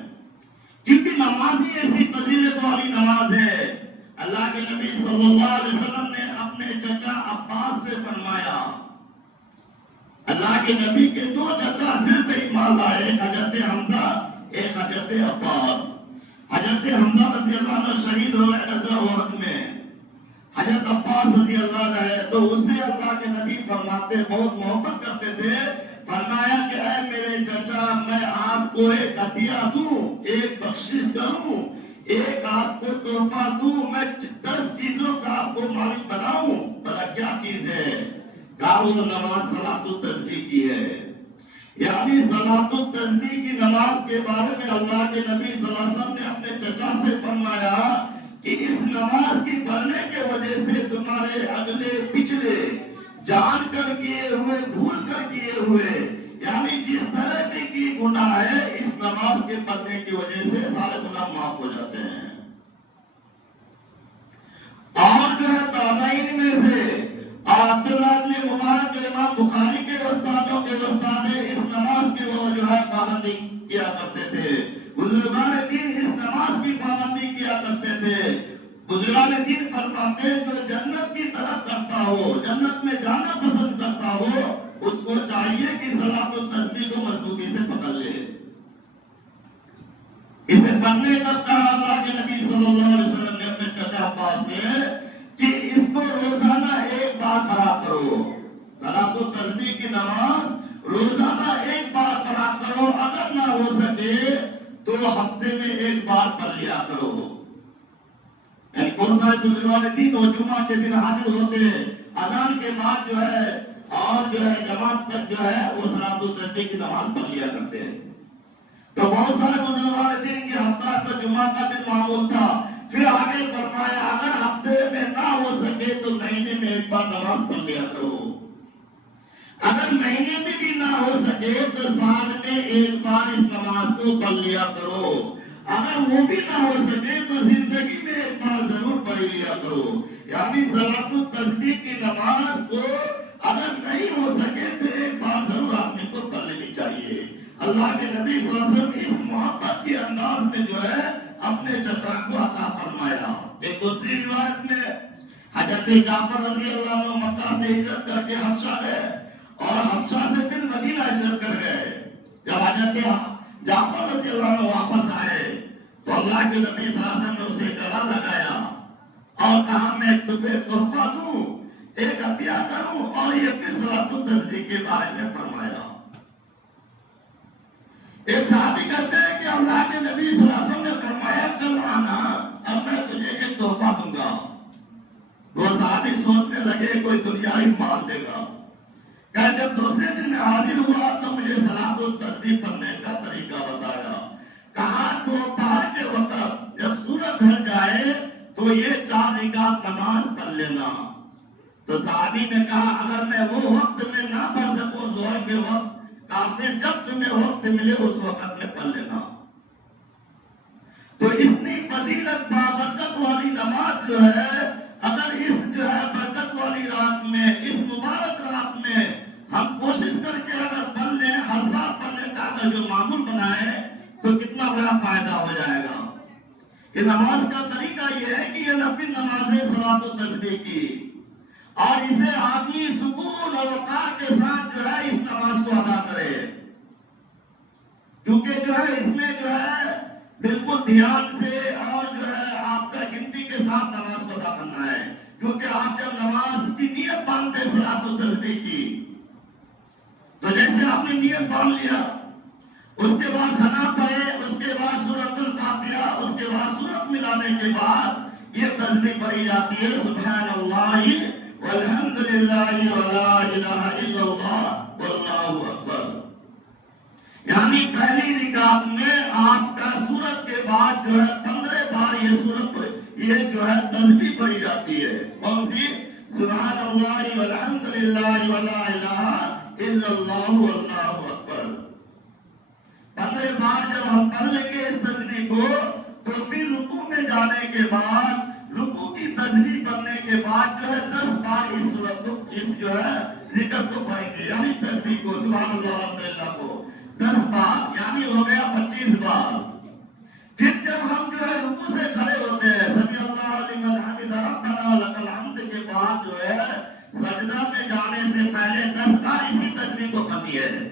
کیونکہ نماز ہی ایسی فضیلت والی نماز ہے. اللہ کے نبی صلی اللہ علیہ وسلم نے اپنے چچا عباس سے فرمایا، اللہ کے نبی کے 2 چچا صرف ایمان لائے، ایک حضرت حمزہ ایک حضرت عباس. حضرت حمزہ رضی اللہ عنہ شہید ہو گئے غزوہ احد میں، حضرت عباس رضی اللہ عنہ ہے تو اس سے اللہ کے نبی فرماتے بہت محبت کرتے تھے. فرمایا کہ اے میرے چچا، میں آپ کو ایک عطیہ دوں، ایک بخشش کروں، ایک آپ کو تحفہ دوں، میں 10 چیزوں کا آپ کو مالک بناؤں. بھلا کیا چیز ہے؟ وہ نماز صلاۃ التسبیح کی ہے. یعنی صلاۃ التسبیح کی نماز کے بارے میں اللہ کے نبی صلی اللہ علیہ وسلم نے اپنے چچا سے فرمایا کہ اس نماز کی پڑھنے کے وجہ سے تمہارے اگلے پچھلے جان کر کیے ہوئے بھول کر کیے ہوئے یعنی جس طرح کی گناہ ہے اس نماز کے پڑھنے کی وجہ سے سارے گناہ معاف ہو جاتے ہیں. اور جو ہے تابعین میں سے عبداللہ بن مبارک جو امام بخاری کے استادوں کے استاد اس نماز کی وہ جو ہے پابندی کیا کرتے تھے. بزرگان دین اس نماز کی پابندی کیا کرتے تھے. بزرگان دین فرماتے ہیں جو جنت کی طرف کرتا ہو، جنت میں جانا پسند کرتا ہو، اس کو چاہیے کہ صلاۃ التسبیح کو مضبوطی سے پکڑ لے. اسے پڑھنے کا کہا اللہ کے نبی صلی اللہ علیہ وسلم نے اپنے چچا عباس سے کہ اس کو روزانہ ایک بار پڑھا کرو. صلاۃ التسبیح کی نماز روزانہ ایک بار پڑھا کرو، اگر نہ ہو سکے تو ہفتے میں ایک بار پڑھ لیا کرو. یعنی بہت سارے بزرگان دین اور جمعہ کے دن حاضر ہوتے ہیں، اذان کے بعد جو ہے اور جو ہے جماعت تک جو ہے وہ صلاۃ التسبیح کی نماز پڑھ لیا کرتے ہیں. تو بہت سارے مسلمان دن کی ہفتہ تو جمعہ کا دن معمول تھا. پھر آگے فرمایا اگر ہفتے میں نہ ہو سکے تو مہینے میں ایک بار نماز پڑھ لیا کرو. اگر مہینے میں بھی نہ ہو سکے تو سال میں ایک بار اس نماز کو پڑھ لیا کرو. اگر وہ بھی نہ ہو سکے تو زندگی میں ایک بار ضرور پڑھ لیا کرو. یعنی صلاۃ التسبیح کی نماز کو اگر نہیں ہو سکے تو ایک بار ضرور آدمی کو پڑھ لینی چاہیے. اللہ کے نبی صلی اللہ علیہ وسلم اس محبت کے انداز میں جو ہے اپنے چچا کو عطا فرمایا. ایک دوسری روایت میں حضرت جعفر رضی اللہ عنہ مکہ سے ہجرت کر کے حبشہ گئے اور حبشہ سے پھر مدینہ ہجرت کر گئے. جب حضرت جعفر رضی اللہ عنہ واپس آئے تو اللہ کے نبی صلی اللہ علیہ وسلم نے اسے گلا لگایا اور کہا میں تمہیں تحفہ دوں، ایک عطیہ کروں. اور یہ پھر صلاۃ التسبیح کے بارے میں فرمایا. ایک صحابی کہتے ہیں کہ اللہ کے نبی صلی اللہ علیہ وسلم نے فرمایا کل آنا، اب میں تجھے ایک تحفہ دوں گا. وہ صحابی سوچنے لگے کوئی دنیاوی مال دے گا. کہ جب دوسرے دن میں حاضر ہوا تو مجھے صلاۃ التسبیح پڑھنے کا طریقہ بتایا. کہا دوپہر کے وقت جب سورج ڈھل جائے تو یہ 4 رکعت نماز پڑھ لینا. تو صحابی نے کہا اگر میں وہ وقت میں نہ پڑھ سکوں ظہر کے وقت، کافر جب تمہیں وقت ملے اس وقت میں پڑھ لینا. تو اتنی فضیلت بابرکت والی نماز جو ہے، اگر اس جو ہے برکت والی رات میں، اس مبارک رات میں ہم کوشش کر کے اگر پڑھ لیں، ہر سال پڑھنے کا اگر جو معمول بنائے تو کتنا بڑا فائدہ ہو جائے گا. یہ نماز کا طریقہ یہ ہے کہ یہ نفل نماز ہے صلاۃ التسبیح کی، اور اسے آدمی سکون اور وقار کے ساتھ جو ہے اس نماز کو ادا کرے. کیونکہ جو ہے اس میں جو ہے بالکل دھیان سے اور جو ہے آپ کا گنتی کے ساتھ نماز کو ادا کرنا ہے. کیونکہ آپ جب نماز کی نیت باندھتے ہیں صلاۃ التسبیح کی، تو جیسے آپ نے نیت باندھ لیا، اس کے بعد ثنا پڑھے، اس کے بعد سورۃ الفاتحہ، اس کے بعد سورت ملانے کے بعد یہ تسبیح پڑھی جاتی ہے سبحان اللہ والحمد للہ ولا الہ الا اللہ واللہ اکبر. یعنی پہلی رکعت میں آپ کا سورت کے بعد جو ہے 15 بار یہ سورت یہ جو ہے تسبیح پڑھی جاتی ہے. کون سی؟ سبحان اللہ والحمد للہ ولا الہ الا اللہ واللہ اکبر. 15 بار جب ہم پڑھ لیں گے اس تسبیح کو تو پھر رکوع میں جانے کے بعد، رکوع کی تسبیح پڑھنے کے بعد جو ہے 10 بار اس سورت کو، اس جو ہے ذکر کو پڑھیں گے. یعنی تسبیح کو سبحان اللہ والحمد للہ کو 10 بار، یعنی ہو گیا 25 بار. پھر جب ہم جو ہے رکوع سے کھڑے ہوتے ہیں سمی اللہ لمن حمدہ ربنا ولک الحمد کے بعد جو ہے سجدہ میں جانے سے پہلے 10 بار اسی تسبیح کو پڑھنی ہے.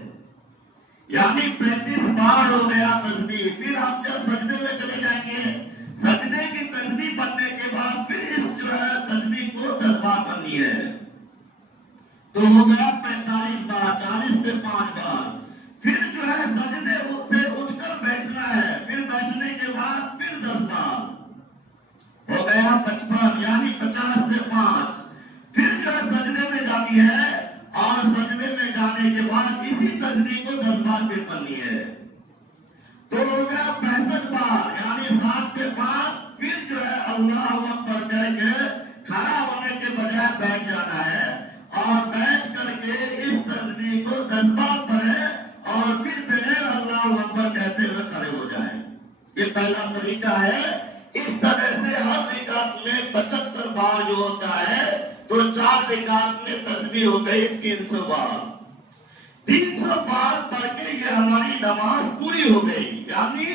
یعنی 35 بار ہو گیا تسبیح. پھر ہم جب سجدے میں چلے جائیں گے، سجدے کی تسبیح پڑھنے کے بعد پھر اس جو ہے تسبیح کو 10 بار پڑھنی ہے. تو ہو گیا 45 بار، 40 پہ 5 بار. پھر جو ہے سجدے سے اٹھ کر بیٹھنا ہے، پھر بیٹھنے کے بعد پھر 10 بار، ہو گیا 55، یعنی 50 پہ 5. پھر جو ہے سجدے میں جانی ہے اور سجدے میں جانے کے بعد اسی تسبیح کو 10 بار پھر پڑھنی ہے. تو ہو گیا 65 بار، یعنی 7 پہ 5. پھر جو ہے اللہ اکبر کہہ کے کھڑا ہونے کے بجائے بیٹھ جانا ہے اور بیٹھ کر کے اس تسبیح کو 10 بار پڑھے اور پھر بغیر اللہ اکبر کہتے ہوئے کھڑے ہو جائیں. یہ پہلا طریقہ ہے. اس طرح سے ہر رکعت میں 75 بار جو ہوتا ہے تو 4 رکعت میں تسبیح ہو گئی 300 بار. 300 بار پڑھ کے یہ ہماری نماز پوری ہو گئی. یعنی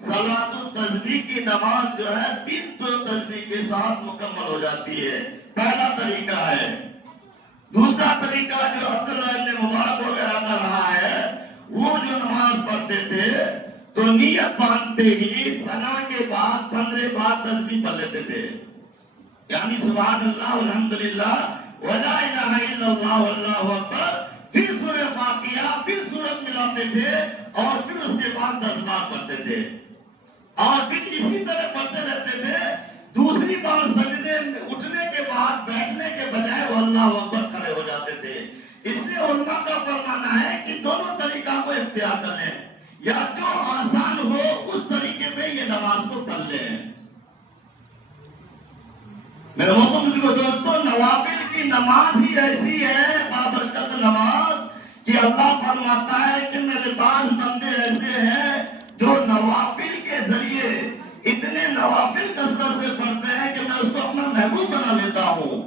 صلاۃ التسبیح کی نماز جو ہے 300 تسبیح کے ساتھ مکمل ہو جاتی ہے. پہلا طریقہ ہے. دوسرا طریقہ جو عبداللہ ابن مبارک وغیرہ کا رہا ہے، وہ جو نماز پڑھتے تھے تو نیت باندھتے ہی ثنا کے بعد 15 بار تسبیح پڑھ لیتے تھے. یعنی سبحان اللہ والحمد للہ ولا الہ الا اللہ واللہ اکبر. پھر سورہ فاتحہ، پھر سورت ملاتے تھے اور پھر اس کے بعد 10 بار پڑھتے تھے اور پھر اسی طرح پڑھتے رہتے تھے. دوسری بار سجدے میں اٹھنے کے بعد بیٹھنے کے بجائے وہ اللہ اکبر کھڑے ہو جاتے تھے. اس لیے علماء کا فرمانا ہے کہ دونوں طریقہ کو اختیار کریں، یا جو آسان نماز ہی ایسی ہے بابرکت نماز کہ اللہ فرماتا ہے کہ میرے بعض بندے ایسے ہیں جو نوافل کے ذریعے اتنے نوافل کثرت سے پڑھتے ہیں کہ میں اس کو اپنا محبوب بنا لیتا ہوں.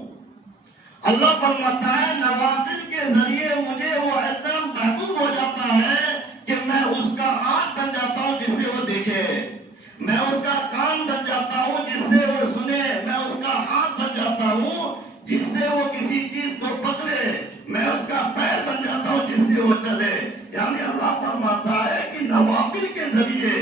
اللہ فرماتا ہے نوافل کے ذریعے مجھے وہ اتنا محبوب ہو جاتا ہے کہ میں اس کا آنکھ بن جاتا ہوں جس سے وہ دیکھے, میں اس کا کان بن جاتا ہوں جس سے وہ سنے, میں اس کا ہاتھ بن جاتا ہوں جس سے وہ کسی چیز کو پکڑے, میں اس کا پیر بن جاتا ہوں جس سے وہ چلے. یعنی اللہ فرماتا ہے کہ نوافل کے ذریعے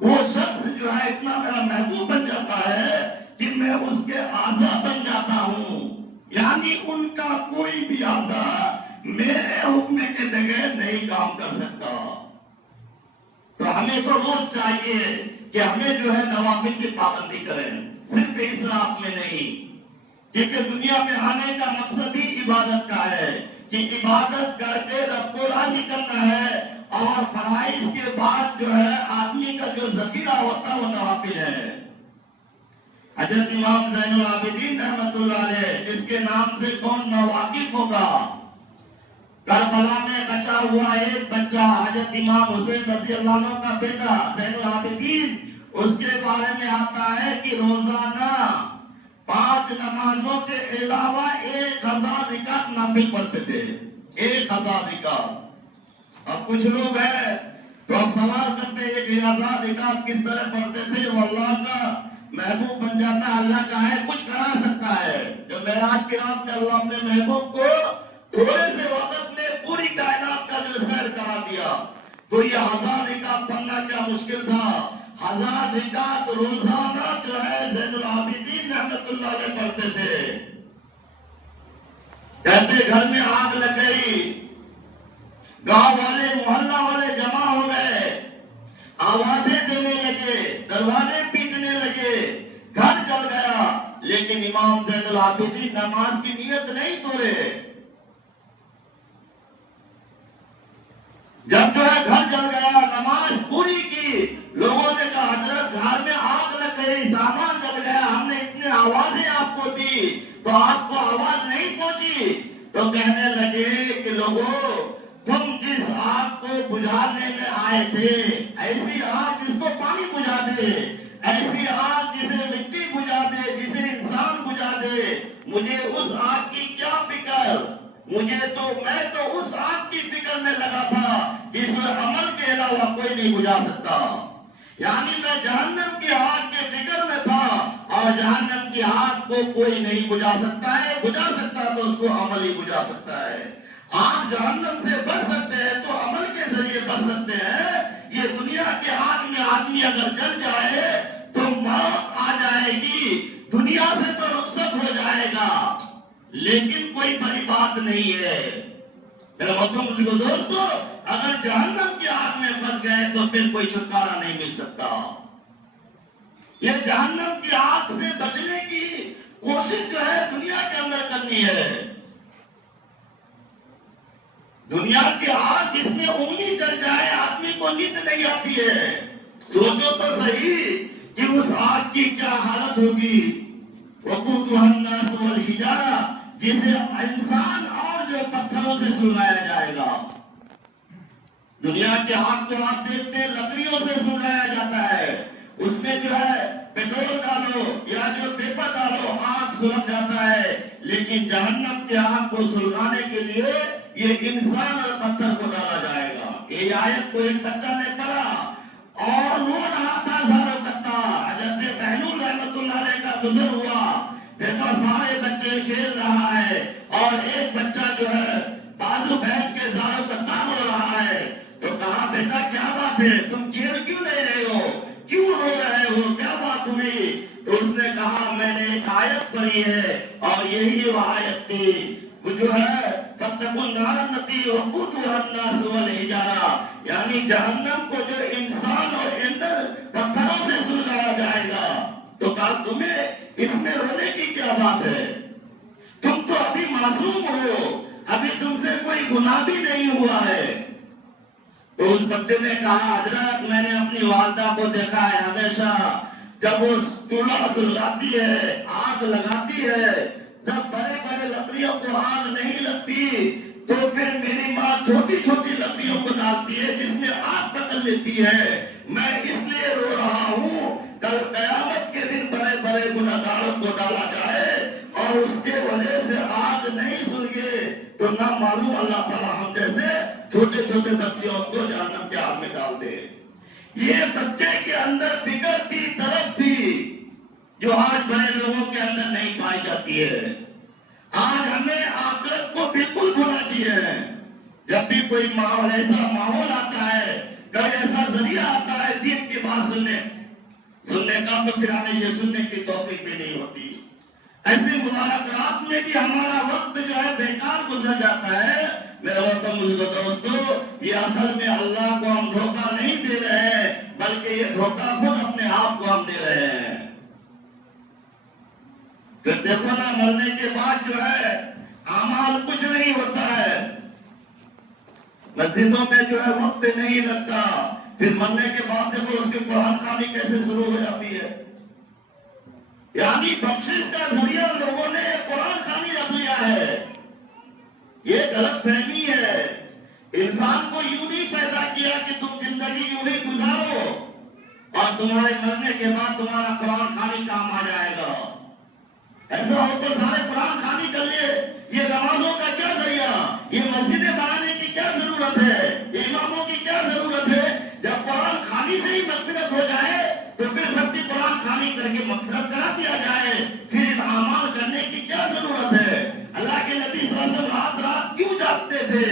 وہ شخص جو ہے اتنا میرا محبوب بن جاتا ہے کہ میں اس کے اعضاء بن جاتا ہوں. یعنی ان کا کوئی بھی اعضاء میرے حکم کے بغیر نہیں کام کر سکتا. تو ہمیں تو روز چاہیے کہ ہمیں جو ہے نوافل کی پابندی کریں, صرف اسراف میں نہیں, کیونکہ دنیا میں آنے کا مقصد ہی عبادت کا ہے کہ عبادت کر کے رب کو راضی کرنا ہے, اور فرائض کے بعد جو ہے آدمی کا جو ذخیرہ ہوتا ہے وہ نوافل ہے. حضرت امام زین العابدین رحمت اللہ علیہ, جس کے نام سے کون ناواقف ہوگا, کربلا میں بچا ہوا ایک بچہ حضرت امام حسین رضی اللہ عنہ کا بیٹا زین العابدین, اس کے بارے میں آتا ہے کہ روزانہ 5 نمازوں کے علاوہ 1000 رکعت نافل پڑھتے تھے. 1000 رکعت. اب کچھ لوگ ہیں تو اب سوال کرتے ہیں کہ 1000 رکعت کس طرح پڑھتے تھے, وہ اللہ کا محبوب بن جاتا ہے, اللہ چاہے کچھ کرا سکتا ہے. جب معراج کی رات میں اللہ اپنے محبوب کو تھوڑے سے وقت میں پوری کائنات کا جو سیر کرا دیا, تو یہ 1000 رکعت پڑھنا کیا مشکل تھا. 1000 رکعت روزانہ جو ہے زین العابدین رحمت اللہ علیہ پڑھتے تھے. کہتے گھر میں آگ لگ گئی, گاؤں والے محلہ والے جمع ہو گئے, آوازیں دینے لگے, دروازے پیٹنے لگے, گھر جل گیا, لیکن امام زین العابدین نماز کی نیت نہیں توڑے. جب جو ہے گھر جل گیا, نماز پوری کی, لوگوں نے کہا حضرت گھر میں آگ لگ گئی, سامان جل گیا, ہم نے اتنے آوازیں آپ کو دی تو آپ کو آواز نہیں پہنچی. تو کہنے لگے کہ لوگوں, تم جس آگ کو بجھانے میں آئے تھے, ایسی آگ جس کو پانی بجھا دے, ایسی آگ جسے مٹی بجھا دے, جسے انسان بجھا دے, مجھے اس آگ کی کیا فکر. میں تو اس آگ کی فکر میں لگا تھا جس میں عمل کے علاوہ کوئی نہیں بجھا سکتا. یعنی میں جہنم کی آگ کے فکر میں تھا, اور جہنم کی آگ کو کوئی نہیں بجھا سکتا ہے. بجھا سکتا تو اس کو عمل ہی بجھا سکتا ہے. آپ جہنم سے بچ سکتے ہیں تو عمل کے ذریعے بچ سکتے ہیں. یہ دنیا کے آگ میں آدمی اگر جل جائے تو موت آ جائے گی, دنیا سے تو رخصت ہو جائے گا, لیکن کوئی بڑی بات نہیں ہے. میرے محترم بزرگوں دوستو, اگر جہنم کی آگ میں پھنس گئے تو پھر کوئی چھٹکارا نہیں مل سکتا. یہ جہنم کی آگ سے بچنے کی کوشش جو ہے دنیا کے اندر کرنی ہے. دنیا کی آگ جس میں انگلی جل جائے آدمی کو نیند نہیں آتی ہے. سوچو تو صحیح کہ اس آگ کی کیا حالت ہوگی. وقودها الناس والحجارہ, جسے انسان اور جو پتھروں سے سلگایا جائے گا. دنیا کے آگ تو آپ دیکھتے ہیں لکڑیوں سے سلگایا جاتا ہے, اس میں جو ہے پیٹرول ڈالو یا جو پیپر ڈالو آگ سلگ جاتا ہے. لیکن جہنم کے آگ کو سلگانے کے لیے یہ انسان اور پتھر کو ڈالا جائے گا. یہ آیت کو ایک بچہ نے پڑھا اور رو رہا تھا زارو کتا. حضرت بہلول رحمت اللہ علیہ کا گزر ہوا, دیکھا سارے بچے کھیل رہا ہے اور ایک بچہ جو ہے بازو بیٹھ کے زارو کتا بول رہا ہے. تو کہا بیٹا کیا بات ہے, تم کھیل کیوں نہیں رہے ہو, کیوں رو رہے ہو, کیا بات ہوئی. تو اس نے کہا میں نے ایک آیت پڑھی ہے اور یہی وہ آیت تھی وہ جو ہے فاتقوا النار التي وقودها الناس والحجارہ, یعنی جہنم کو جو انسان اور پتھروں سے سلگایا جائے گا. تو کہا تمہیں اس میں رونے کی کیا بات ہے, تم تو ابھی معصوم ہو, ابھی تم سے کوئی گناہ بھی نہیں ہوا ہے. تو اس بچے نے کہا حضرت میں نے اپنی والدہ کو دیکھا ہے, ہمیشہ جب وہ چولہا سلگاتی ہے, آگ لگاتی ہے, جب بڑے بڑے لکڑیوں بتیوں کو ڈالتی ہے، جس میں آگ پکڑ لیتی ہے۔ میں اس لیے رو رہا ہوں، کل قیامت کے دن بڑے بڑے گنہگاروں کو ڈالا جائے اور اس کے وجہ سے آگ نہیں سلگے تو نہ معلوم اللہ تعالیٰ ہم جیسے چھوٹے چھوٹے بچوں کو جہنم کے آگ میں ڈال دے۔ یہ بچے کے اندر فکر تھی، طرف تھی، جو آج بڑے لوگوں کے اندر نہیں پائی جاتی ہے۔ آج ہمیں آخرت کو بالکل بھلا دی ہے۔ جب بھی کوئی ماحول ایسا ماحول آتا ہے، کوئی ایسا ذریعہ آتا ہے دین کی بات سننے کا، تو پھر ہمیں یہ سننے کی توفیق بھی نہیں ہوتی۔ ایسی مبارک رات میں بھی ہمارا وقت جو ہے بیکار گزر جاتا ہے۔ میرے محترم دوستو، یہ اصل میں اللہ کو ہم دھوکہ نہیں دے رہے ہیں، بلکہ یہ دھوکہ خود اپنے آپ کو ہم دے رہے ہیں۔ پھر دیکھو نا، مرنے کے بعد جو ہے اعمال کچھ نہیں ہوتا ہے، مسجدوں میں جو ہے وقت نہیں لگتا، پھر مرنے کے بعد دیکھو اس کی قرآن خوانی کیسے شروع ہو جاتی ہے۔ یعنی بخشش کا ذریعہ لوگوں نے قرآن خوانی رکھ لیا ہے۔ یہ غلط فہمی ہے۔ انسان کو یوں نہیں پیدا کیا کہ تم زندگی یوں ہی گزارو اور تمہارے مرنے کے بعد تمہارا قرآن خوانی کام آ جائے گا۔ ایسا ہو تو سارے قرآن خوانی کر لیے، یہ نمازوں کا کیا ذریعہ، یہ مسجدیں بنانے کی کیا ضرورت ہے، اماموں کی کیا ضرورت ہے؟ جب قرآن خوانی سے ہی مغفرت ہو جائے تو پھر سب کی قرآن خوانی کر کے مغفرت کرا دیا جائے، پھر ان اعمال کرنے کی کیا ضرورت ہے؟ اللہ کے نبی صلی اللہ علیہ وسلم رات رات کیوں جاگتے تھے؟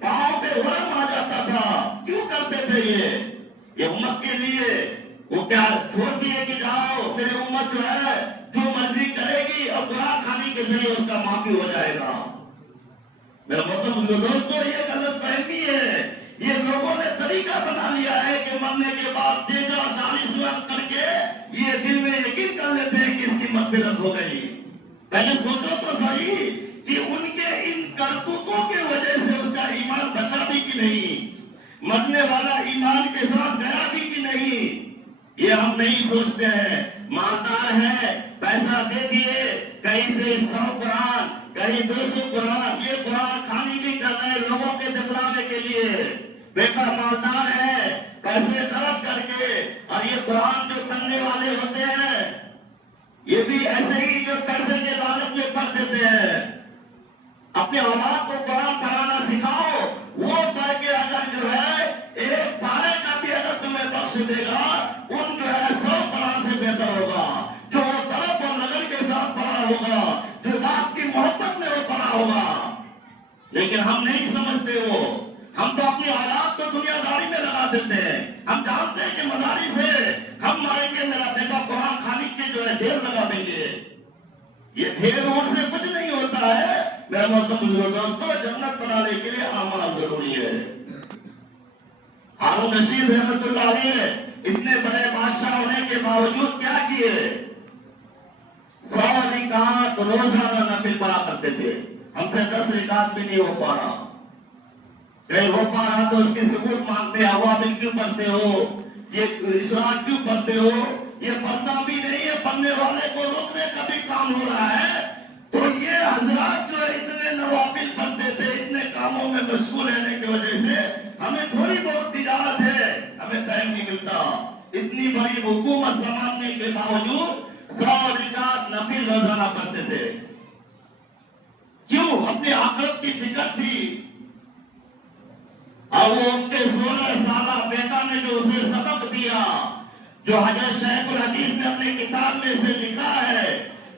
پاؤں پہ ورم آ جاتا تھا، کیوں کرتے تھے یہ امت کے لیے؟ وہ کیا چھوڑ دیے کہ جاؤ میری امت جو ہے جو مرضی کرے گی اور قرآن خوانی کے ذریعے اس کا معافی ہو جائے گا؟ میرے محترم دوستو، یہ غلط فہمی ہے۔ یہ لوگوں نے طریقہ بنا لیا ہے کہ مرنے کے بعد 40 رنگ کر کے یہ دل میں یقین کر لیتے ہیں کہ اس کی مغفرت ہو گئی۔ پہلے سوچو تو صحیح کہ ان کے ان کرتوتوں کی وجہ سے اس کا ایمان بچا بھی کہ نہیں، مرنے والا ایمان کے ساتھ گیا بھی کہ نہیں، یہ ہم نہیں سوچتے ہیں۔ مالدار ہے، پیسہ دے دیے، کہیں سے 100 قرآن، کہیں 200 قرآن، یہ قرآن خوانی بھی کر رہے ہیں لوگوں کے دکھلانے کے لیے۔ بیٹا مالدار ہے، پیسے خرچ کر کے، اور یہ قرآن جو پڑھنے والے ہوتے ہیں یہ بھی ایسے ہی جو پیسے کے لالچ میں پڑھ دیتے ہیں۔ اپنے اولاد کو قرآن پڑھانا سکھاؤ، وہ پڑھ کے اگر جو ہے ایک پارے کا بھی اگر تمہیں بخش دے گا، ان جو ہے 100 قرآن سے بہتر ہوگا، جو طلب اور لگن کے ساتھ پڑھا ہوگا، جو باپ کی محبت میں وہ پڑھا ہوگا۔ لیکن ہم نہیں سمجھتے، ہم تو اپنی اولاد کو دنیا داری میں لگا دیتے ہیں۔ ہم جانتے ہیں کہ مدارس سے ہم مریں گے، میرا بیٹا قرآن خوانی کے جو ہے ڈھیر لگا دیں گے۔ یہ ڈھیر اور سے کچھ نہیں ہوتا ہے۔ میرے محترم دوستو، جنت بنانے کے لیے اعمال ضروری ہے۔ ہارون رشید رحمت اللہ علیہ اتنے بڑے بادشاہ ہونے کے باوجود کیا کیے؟ 100 رکعت روزانہ نفل پڑھا کرتے تھے۔ ہم سے 10 رکعت بھی نہیں ہو پا رہا، کہیں ہو پا رہا تو اس کی ثبوت مانگتے ہیں، عوامل کیوں پڑھتے ہو، یہ اشراق کیوں پڑھتے ہو؟ یہ پڑھتا بھی نہیں ہے، پڑھنے والے کو روکنے کا بھی کام ہو رہا ہے۔ تو یہ حضرات جو اتنے نوافل پڑھتے تھے، اتنے کاموں میں مشغول رہنے کی وجہ سے ہمیں تھوڑی بہت تجارت ہے، ہمیں ٹائم نہیں ملتا۔ اتنی بڑی حکومت سنبھالنے کے باوجود 100 رکعت نفل روزانہ پڑھتے تھے۔ کیوں؟ اپنی آخرت کی فکر تھی۔ اور وہ ان کے 16 سالہ بیٹا نے جو اسے سبق دیا، جو حضرت شیخ الحدیث نے اپنے کتاب میں سے لکھا ہے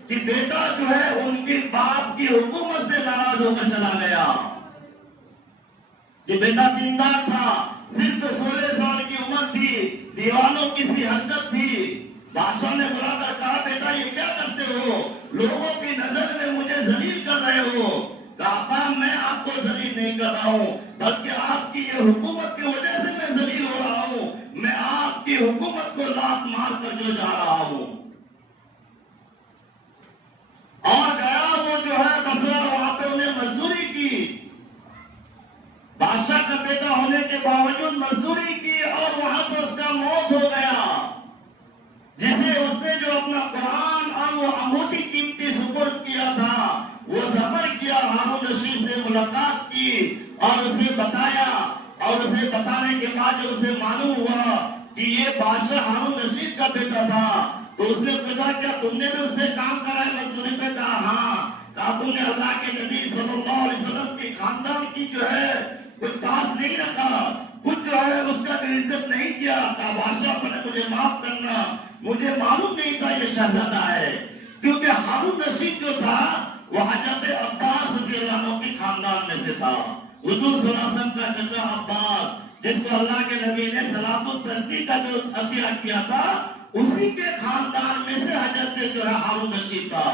کہ بیٹا جو ہے ان کی باپ کی حکومت سے ناراض ہو کر چلا گیا، کہ بیٹا دیندار تھا، صرف 16 سال کی عمر تھی، دیوانوں کی سی حرکت تھی۔ بادشاہ نے بلا کر کہا بیٹا یہ کیا کرتے ہو، لوگوں کی نظر میں مجھے ذلیل کر رہے ہو؟ کہا میں آپ کو ذلیل نہیں کر رہا ہوں، بلکہ آپ کی یہ حکومت کی وجہ سے میں ذلیل ہو رہا ہوں، میں آپ کی حکومت کو لات مار کر جو جا رہا ہوں۔ اور گیا وہ جو ہے بصرہ، وہاں پہ انہیں مزدوری کی، بادشاہ کا بیٹا ہونے کے باوجود مزدوری کی، اور وہاں پہ اس کا موت ہو گیا، جسے اس نے جو اپنا قرآن اور وہ انگوٹھی قیمتی سپرد کیا تھا، وہ ظفر کیا، ہارون رشید سے ملاقات کی اور اسے بتایا اور اسے بتانے کے بعد جب اسے معلوم ہوا کہ یہ بادشاہ ہارون رشید کا بیٹا تھا تو اس نے پوچھا کیا تم نے بھی اس سے کام کرایا مزدوری پہ؟ کہا ہاں۔ کہا تم نے اللہ کے نبی صلی اللہ علیہ وسلم کے خاندان کی جو ہے کچھ پاس نہیں رکھا، کچھ جو ہے اس کا جو عزت نہیں کیا؟ کہا بادشاہ نے مجھے معاف کرنا، مجھے معلوم نہیں تھا یہ شہزادہ ہے، کیونکہ ہارون رشید جو تھا وہ حضرت عباس رضی اللہ عنہ کے خاندان میں سے تھا۔ حضور صلی اللہ علیہ وسلم کا چچا عباس، جس کو اللہ کے نبی نے صلاۃ التسبیح کا جو عطیہ کیا تھا، اسی کے خاندان میں سے حضرت جو ہے ہارون رشید تھا۔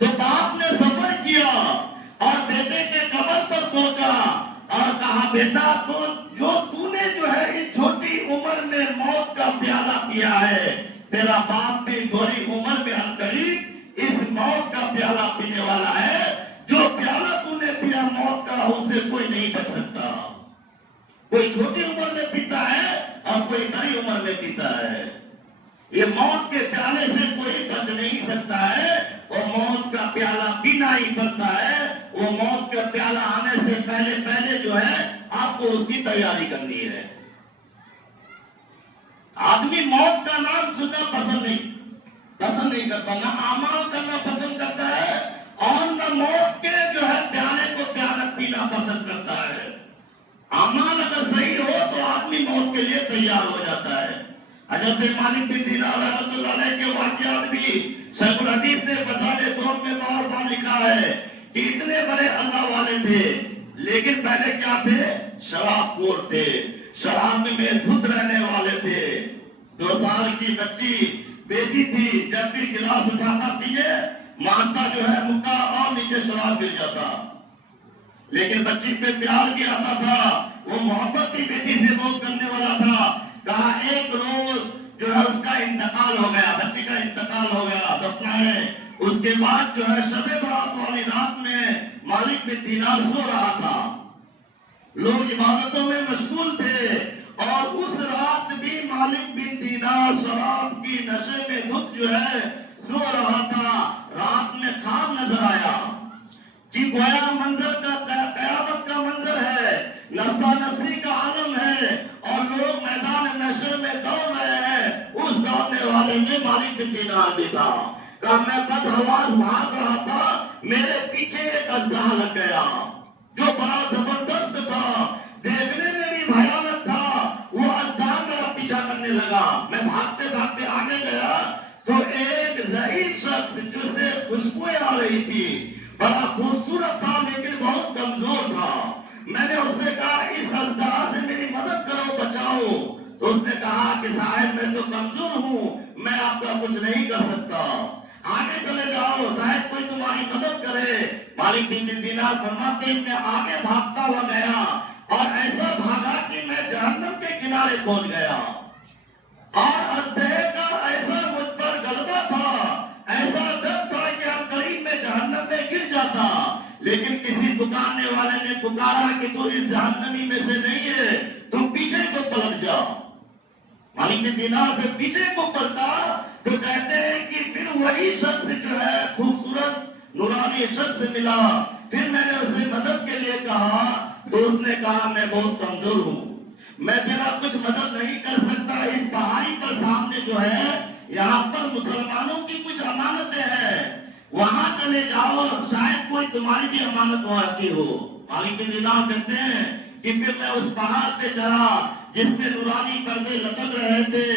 تو باپ نے سفر کیا اور بیٹے کے قبر پر پہنچا اور کہا بیٹا تو نے جو ہے اس چھوٹی عمر میں موت کا پیالہ پیا ہے، تیرا باپ بھی بڑی عمر میں عنقریب اس موت کا پیالہ پینے والا ہے۔ جو پیالہ تو نے پیا موت کا، اس سے کوئی نہیں بچ سکتا۔ کوئی چھوٹی عمر میں پیتا ہے اور کوئی بڑی عمر میں پیتا ہے۔ یہ موت کے پیالے سے کوئی بچ نہیں سکتا ہے، اور موت کا پیالہ پینا ہی پڑتا ہے۔ وہ موت کا پیالہ آنے سے پہلے جو ہے آپ کو اس کی تیاری کرنی ہے۔ آدمی موت کا نام سننا پسند نہیں کرتا، نہ اعمال کرنا پسند کرتا ہے اور نہ موت کے جو ہے پیالے کو پینا پسند کرتا ہے۔ اعمال اگر صحیح ہو تو آدمی موت کے لیے تیار ہو جاتا ہے۔ حضرت مالک بن دینار رحمۃ اللہ علیہ کے واقعات بھی شیخ الحدیث نے فضائل ظہر میں بار بار لکھا ہے کہ اتنے بڑے اللہ والے تھے، لیکن پہلے کیا تھے؟ شراب خور تھے، شراب میں دھت رہنے والے تھے۔ 2 سال کی بچی بیٹی تھی، جب بھی گلاس اٹھاتا پیے مارتا جو ہے مکہ اور نیچے شراب گر جاتا، لیکن بچی پہ پیار کیا آتا تھا، وہ محبت کی بیٹی سے بہت کرنے والا تھا۔ کہا ایک روز جو ہے اس کا انتقال ہو گیا، بچی کا انتقال ہو گیا، دفنائے۔ اس کے بعد جو ہے شب برات والی رات میں مالک بن دینار سو رہا تھا، لوگ عبادتوں میں مشغول تھے، اور اس رات بھی مالک بن دینار شراب کی نشے میں دھت جو ہے سو رہا تھا۔ رات میں خواب نظر آیا کہ گویا منظر کا قیامت کا منظر ہے، نفسا نفسی کا عالم ہے، اور لوگ میدان محشر میں دوڑ رہے ہیں۔ اس دوڑنے والے میں مالک بن دینار بھی تھا۔ کہا میں بدحواس بھاگ رہا تھا، میرے پیچھے ایک اژدہا لگ گیا جو بڑا زبردست تھا، دیکھنے میں بھی بھیانک تھا۔ وہ اژدہا میرا پیچھا کرنے لگا، میں بھاگتے بھاگتے آگے گیا تو ایک ضعیف شخص جس سے خوشبوئیں آ رہی تھی، بڑا خوبصورت تھا لیکن بہت کمزور تھا۔ میں نے اس سے کہا اس اژدہا سے میری مدد کرو، بچاؤ۔ تو اس نے کہا کہ صاحب میں تو کمزور ہوں، میں آپ کا کچھ نہیں کر سکتا، آگے چلے جاؤ، شاید کوئی تمہاری مدد کرے۔ مالک بن دینار فرماتے ہیں میں آگے بھاگتا ہوا گیا اور ایسا بھاگا کہ میں جہنم کے کنارے پہنچ گیا، اور اژدہے کا ایسا مجھ پر غلبہ تھا، ایسا ڈر تھا کہ ہم قریب میں جہنم میں گر جاتا، لیکن کسی پکارنے والے نے پکارا کہ تو اس جہنمی میں سے نہیں ہے، تو پیچھے کو پلٹ جا۔ مالک بن دینار پھر پیچھے کو پلٹا تو کہتے ہیں کہ پھر وہی شخص جو ہے خوبصورت نورانی شخص ملا۔ پھر میں نے اسے مدد کے لیے کہا تو اس نے کہا میں بہت کمزور ہوں، میں تیرا کچھ مدد نہیں کر سکتا، اس پہاڑی پر سامنے جو ہے یہاں پر مسلمانوں کی کچھ امانتیں ہیں، وہاں چلے جاؤ، شاید کوئی تمہاری بھی امانت وہاں کی ہو۔ مالک بن دینار کہتے ہیں کہ پھر میں اس پہاڑ پہ چڑھا جس میں نورانی پردے لٹک رہے تھے،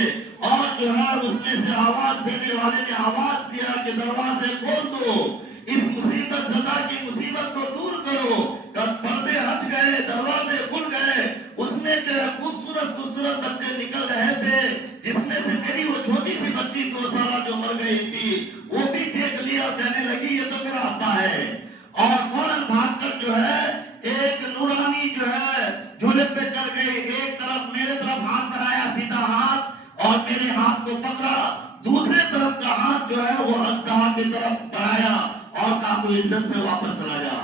اور جو ہے اس میں سے آواز دینے والے نے آواز دیا کہ دروازے کھول دو، اس مصیبت زدہ کی مصیبت کو دور کرو۔ پردے ہٹ گئے، دروازے کھل گئے، اس میں جو ہے خوبصورت بچے نکل رہے تھے، جس میں سے میری وہ چھوٹی سی بچی 2 سالہ جو مر گئی تھی وہ بھی دیکھ لیا اور کہنے لگی یہ تو میرا ابا ہے، اور فوراً بھاگ کر جو ہے ایک نورانی جو ہے جھولے پہ چڑھ گئی، ایک طرف میرے طرف ہاتھ بڑھایا سیدھا ہاتھ اور میرے ہاتھ کو پکڑا، دوسرے طرف کا ہاتھ جو ہے وہ اژدہا کی طرف بڑھایا اور کہا تو عزت سے واپس چلا جا۔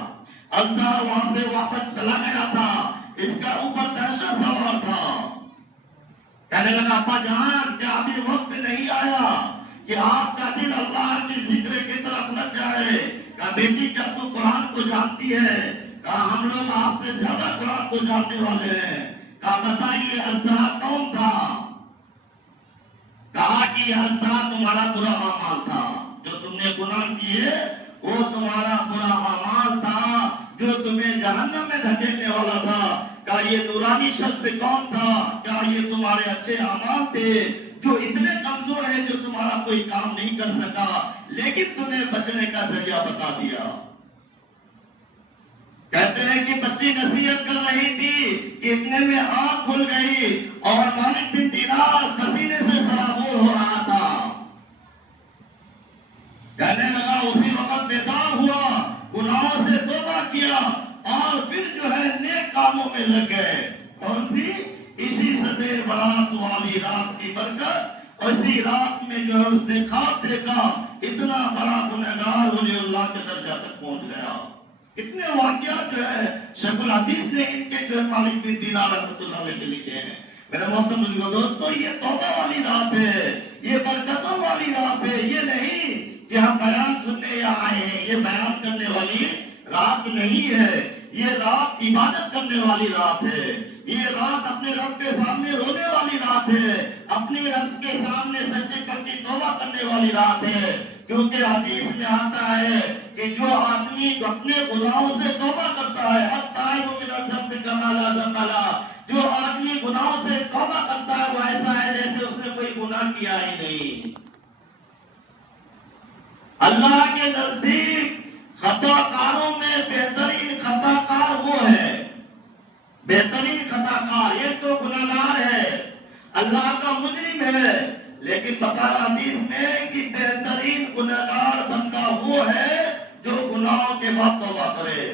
اژدہا وہاں سے واپس چلا گیا تھا، اس کا اوپر دہشت سوار تھا، کہنے لگا ابا جان کیا ابھی وقت نہیں آیا کہ آپ کا دل اللہ کے ذکر کی طرف لگ جائے؟ کہا بیٹی کیا تو قرآن کو جانتی ہے؟ کہا ہم لوگ آپ سے زیادہ قرآن کو جاننے والے ہیں. کہا بتائیے اژدہا کون تھا؟ کہا کہ یہ اژدہا تمہارا برا اعمال تھا. جو تم نے گناہ کیے وہ تمہارا برا اعمال تھا جو تمہیں جہنم میں دھکیلنے والا تھا. کہا یہ نورانی شخص کون تھا؟ کہا یہ تمہارے اچھے اعمال تھے جو اتنے کمزور ہیں جو تمہارا کوئی کام نہیں کر سکا لیکن تمہیں بچنے کا ذریعہ بتا دیا. کہتے ہیں کہ بچی نصیحت کر رہی تھی کہ اتنے میں آنکھ کھل گئی اور مالک بن دینار پسینے سے سرابور ہو رہا تھا. کہنے لگا اسی وقت بیدار ہوا, گناہوں سے توبہ کیا اور پھر جو ہے نیک کاموں میں لگ گئے. کون سی؟ اسی شب برات والی رات کی برکت. اسی رات میں جو ہے اس نے خواب دیکھا, اتنا بڑا گنہگار ولی اللہ کے درجہ تک پہنچ گیا. اتنے واقعات جو ہے شیخ الحدیث نے ان کے جو ہے مالک بن دینار رحمۃ اللہ علیہ کے لکھے ہیں. میرے محترم بزرگوں دوستو, یہ توبہ والی رات ہے, یہ برکتوں والی رات ہے. یہ نہیں کہ ہم بیان سننے یا آئے ہیں, یہ بیان کرنے والی رات نہیں ہے. یہ رات عبادت کرنے والی رات ہے. یہ رات اپنے رب کے سامنے رونے والی رات ہے, اپنے رب کے سامنے سچی پکی توبہ کرنے والی رات ہے. کیونکہ حدیث میں آتا ہے کہ جو آدمی اپنے گناہوں سے توبہ کرتا ہے, التائب من الذنب کما لا ذنب لہ, جو آدمی گناہوں سے توبہ کرتا ہے وہ ایسا ہے جیسے اس نے کوئی گناہ کیا ہی نہیں. اللہ کے نزدیک خطا کاروں میں بہترین خطا کار وہ ہے, بہترین خطا کار. یہ تو گناہگار ہے, اللہ کا مجرم ہے, لیکن بتا حدیث میں کہ بہترین گناہگار بندہ وہ ہے جو گناہوں کے بعد توبہ کرے.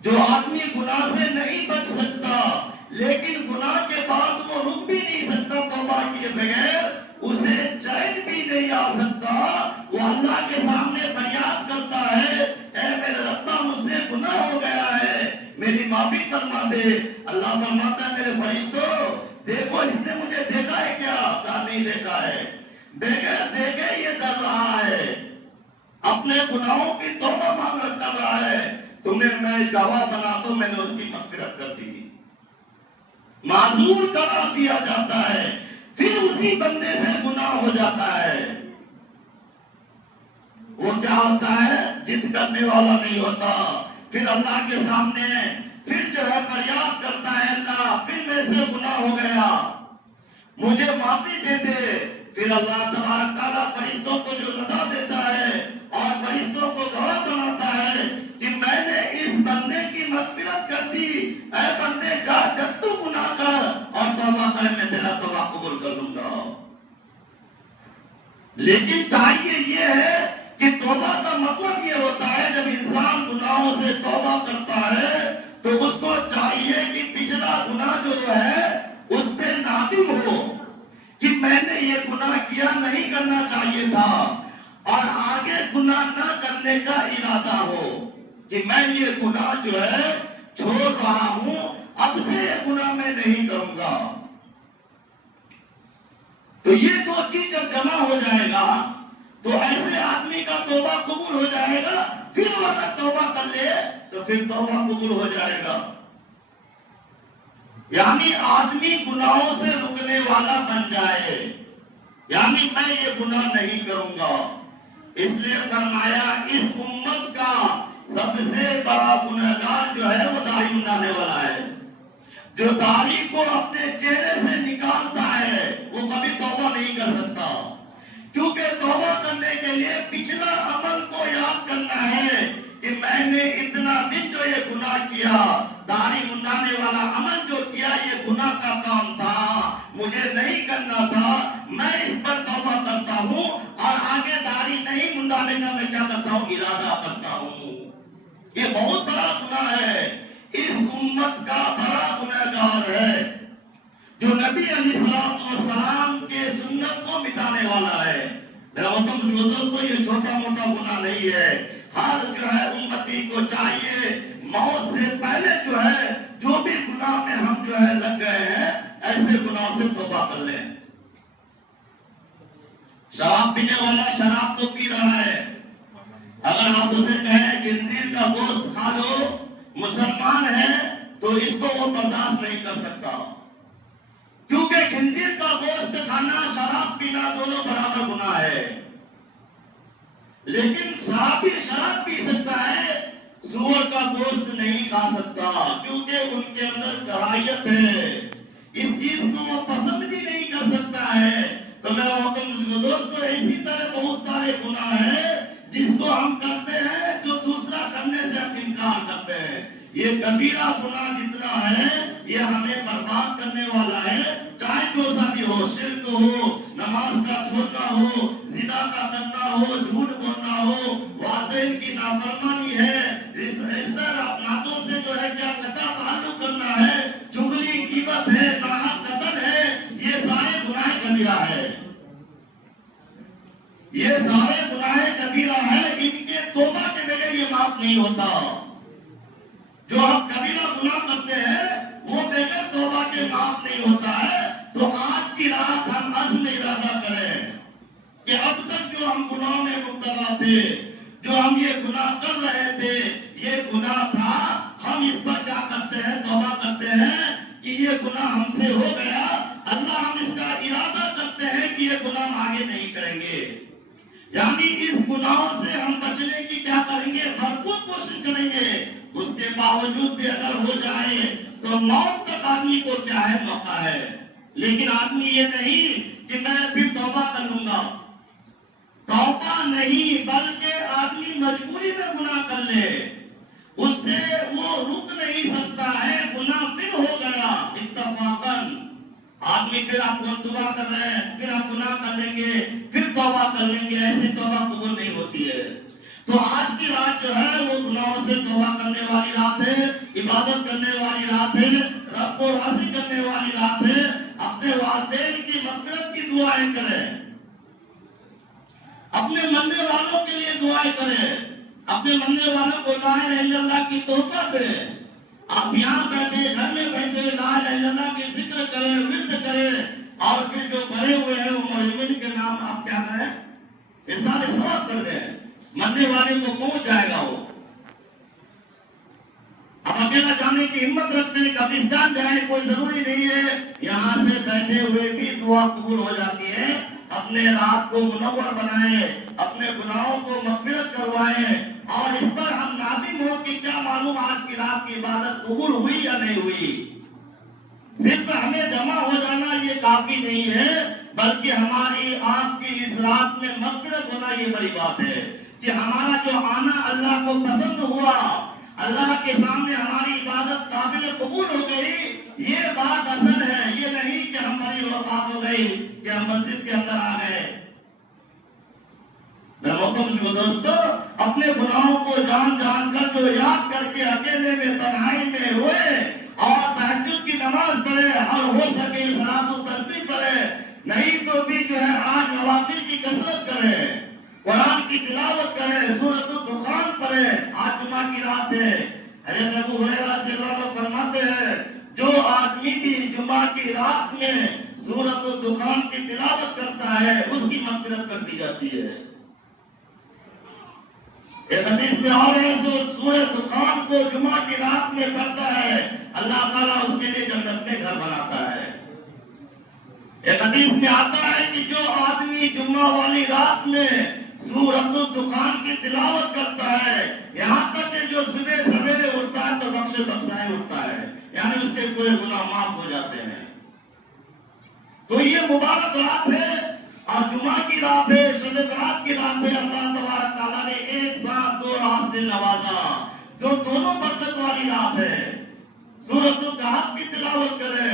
جو آدمی گناہ سے نہیں بچ سکتا لیکن گناہ کے بعد وہ رک بھی نہیں سکتا توبہ کیے بغیر, اسے چین بھی نہیں آ سکتا, وہ اللہ کے سامنے فریاد کرتا ہے, اے میرے ربا مجھ سے گناہ ہو گیا ہے, میری معافی فرما دے. اللہ فرماتا ہے میرے فرشتوں دیکھو اس نے مجھے دیکھا ہے کیا؟ کہا نہیں دیکھا ہے. بغیر دیکھے یہ ڈر رہا ہے, اپنے گناہوں کی توبہ مانگ کر رہا ہے. تمہیں میں گواہ بناتا ہوں, میں نے اس کی مغفرت کر دی, معذور قرار دیا جاتا ہے. پھر اسی بندے سے گناہ ہو جاتا ہے, وہ کیا ہوتا ہے؟ ضد کرنے والا نہیں ہوتا. پھر اللہ کے سامنے پھر جو ہے فریاد کرتا ہے, اللہ پھر میں سے گناہ ہو گیا, مجھے معافی دے دے. پھر اللہ تبارک تعالیٰ فرشتوں کو جو رضا دیتا ہے اور فرشتوں کو گواہ بناتا ہے کہ میں نے اس بندے کی مغفرت کر دی, اے بندے جا جب تو گناہ کر اور توبہ کر, میں تیرا توبہ قبول کر لوں گا. لیکن چاہیے یہ ہے کہ توبہ کا مطلب یہ ہوتا ہے جب انسان گناہوں سے توبہ کرتا ہے تو اس کو چاہیے کہ پچھلا گناہ جو ہے اس پہ نادم ہو کہ میں نے یہ گناہ کیا نہیں کرنا چاہیے تھا, اور آگے گناہ نہ کرنے کا ارادہ ہو کہ میں یہ گناہ جو ہے چھوڑ رہا ہوں, اب سے یہ گناہ میں نہیں کروں گا. تو یہ دو چیز جب جمع ہو جائے گا تو ایسے آدمی کا توبہ قبول ہو جائے گا. پھر وہ اگر توبہ کر لے تو پھر توبہ قبول ہو جائے گا. یعنی آدمی گناہوں سے رکنے والا بن جائے, یعنی میں یہ گناہ نہیں کروں گا. اس لیے فرمایا اس امت کا سب سے بڑا گنہگار جو ہے وہ داڑھی منڈانے والا ہے. جو داڑھی کو اپنے چہرے سے نکالتا ہے وہ کبھی توبہ نہیں کر سکتا, کیونکہ توبہ کرنے کے لیے پچھلا عمل کو یاد کرنا ہے کہ میں نے اتنا دن جو یہ گناہ کیا, داڑھی منڈانے والا عمل جو کیا یہ گناہ کا کام تھا, مجھے نہیں کرنا تھا, میں اس پر توبہ کرتا ہوں اور آگے داڑھی نہیں منڈانے کا میں کیا کرتا ہوں, ارادہ کرتا ہوں. یہ بہت بڑا گناہ ہے, اس امت کا بڑا گنہگار ہے جو نبی علیہ السلام کے سنت کو مٹانے والا ہے. میرا مطلب دوستو یہ چھوٹا موٹا گناہ نہیں ہے. ہر جو ہے امتی کو چاہیے موت سے پہلے جو ہے جو بھی گناہ میں ہم جو ہے لگ گئے ہیں ایسے گناہ سے توبہ کر لیں. شراب پینے والا شراب تو پی رہا ہے, اگر آپ اسے کہیں کہ خنزیر کا گوشت کھا لو، مسلمان ہے تو اس کو وہ برداشت نہیں کر سکتا، کیونکہ خنزیر کا گوشت کھانا، شراب پینا دونوں برابر گناہ ہے۔ لیکن شرابی شراب پی سکتا ہے، سور کا گوشت نہیں کھا سکتا، کیونکہ ان کے اندر کراہیت ہے، اس چیز کو وہ پسند بھی نہیں کر سکتا ہے۔ تو میں محترم دوستو، اسی طرح بہت سارے گناہ ہیں جس کو ہم کرتے ہیں جو دوسرا کرنے سے ہم انکار کرتے ہیں۔ یہ کبیرہ گناہ جتنا ہے یہ ہمیں برباد کرنے والا ہے، چاہے جو سا بھی ہو، شرک ہو، نماز کا چھوڑنا ہو، زنا کا کرنا ہو، جھوٹ بولنا ہو، والدین کی نافرمانی ہے، رشتہ ناتوں سے جو ہے کیا قطع تعلق کرنا ہے، چغلی، غیبت ہے، ناحق قتل ہے، یہ سارے گناہ کبیرہ ہے، یہ سارے گناہ کبیرہ ہے، ان کے توبہ کے بغیر یہ معاف نہیں ہوتا۔ جو ہم کبیرہ گناہ کرتے ہیں وہ بغیر توبہ کے معاف نہیں ہوتا ہے۔ تو آج کی رات ہم عزم ارادہ کریں کہ اب تک جو ہم گناہ میں مبتلا تھے، جو ہم یہ گناہ کر رہے تھے، یہ گناہ تھا، ہم اس پر کیا کرتے ہیں؟ توبہ کرتے ہیں کہ یہ گناہ ہم سے ہو گیا، اللہ ہم اس کا ارادہ کرتے ہیں کہ یہ گناہ ہم آگے نہیں کریں گے، یعنی اس گناہوں سے ہم بچنے کی کیا کریں گے؟ بھرپور کوشش کریں گے۔ اس کے باوجود بھی اگر ہو جائے تو موت تک آدمی کو کیا ہے؟ موقع ہے۔ لیکن آدمی یہ نہیں کہ میں پھر توبہ کر لوں گا، توبہ نہیں، بلکہ آدمی مجبوری میں گناہ کر لے، اس سے وہ رک نہیں سکتا ہے، گناہ پھر ہو گیا اتفاقاً، آدمی پھر آپ کو توبہ کر رہے ہیں، پھر آپ گناہ کر لیں گے، پھر توبہ کر لیں گے، ایسی توبہ قبول نہیں ہوتی ہے۔ تو آج کی رات جو ہے وہ گناہوں سے توبہ کرنے والی رات ہے، عبادت کرنے والی رات ہے، رب کو راضی کرنے والی رات ہے۔ اپنے والدین کی مغفرت کی دعائیں کریں، اپنے مرنے والوں کے لیے دعائیں کریں، اپنے مرنے والوں کو لا الہ الا اللہ کی تحفہ دیں۔ آپ یہاں بیٹھے، گھر میں بیٹھے، لا الہ الا اللہ کی ذکر کریں، ورد کریں، اور پھر جو بڑے ہوئے ہیں وہ مرحومین کے نام آپ کیا کریں؟ ارسال ثواب کر دیں، مرنے والے کو پہنچ جائے گا وہ۔ اب اکیلا جانے کی ہمت رکھتے ہیں، قبرستان جائیں، کوئی ضروری نہیں ہے، یہاں سے بیٹھے ہوئے بھی دعا قبول ہو جاتی ہے۔ اپنے رات کو منور بنائیں، اپنے گناہوں کو مغفرت کروائیں، اور اس پر ہم نادم ہو کہ کیا معلوم آج کی رات کی عبادت قبول ہوئی یا نہیں ہوئی۔ صرف ہمیں جمع ہو جانا یہ کافی نہیں ہے، بلکہ ہماری آپ کی اس رات میں مغفرت ہونا یہ بڑی بات ہے، کہ ہمارا جو آنا اللہ کو پسند ہوا، اللہ کے سامنے ہماری عبادت قابل قبول ہو گئی، یہ بات اصل ہے، یہ نہیں کہ ہم بڑی اور بات ہو گئی کہ ہم مسجد کے اندر آ گئے۔ میں محترم دوستو، اپنے گناہوں کو جان جان کر جو یاد کر کے اکیلے میں تنہائی میں روئے اور تہجد کی نماز پڑھے، اور ہو سکے صلاۃ التسبیح پڑھے، نہیں تو بھی جو ہے آج نوافل کی کثرت کرے، قرآن کی تلاوت کرے، سورۃ الدخان پڑھے، آج جمعہ کی رات ہے۔ حضرت ابو ہریرہ رضی اللہ عنہ فرماتے ہیں جو آدمی بھی جمعہ کی رات میں سورۃ الدخان کی تلاوت کرتا ہے اس کی مغفرت کر دی جاتی ہے۔ ایک حدیث میں اور ہے جو سورہ دخان کو جمعہ کی رات میں پڑھتا ہے اللہ تعالیٰ اس کے لیے جنت میں گھر بناتا ہے۔ ایک حدیث میں آتا ہے کہ جو آدمی جمعہ والی رات میں سورۃ الدخان کی تلاوت کرتا ہے، یہاں تک کہ جو صبح سویرے اٹھتا ہے تو بخش بخشائے اٹھتا ہے، یعنی اس کے کوئی گناہ معاف ہو جاتے ہیں۔ تو یہ مبارک رات ہے، اور جمعہ کی رات ہے، شب برات کی رات ہے، اللہ تبارک تعالیٰ نے ایک ساتھ دو رات سے نوازا، جو دونوں برکت والی رات ہے۔ سورۃ الکہف کی تلاوت کرے،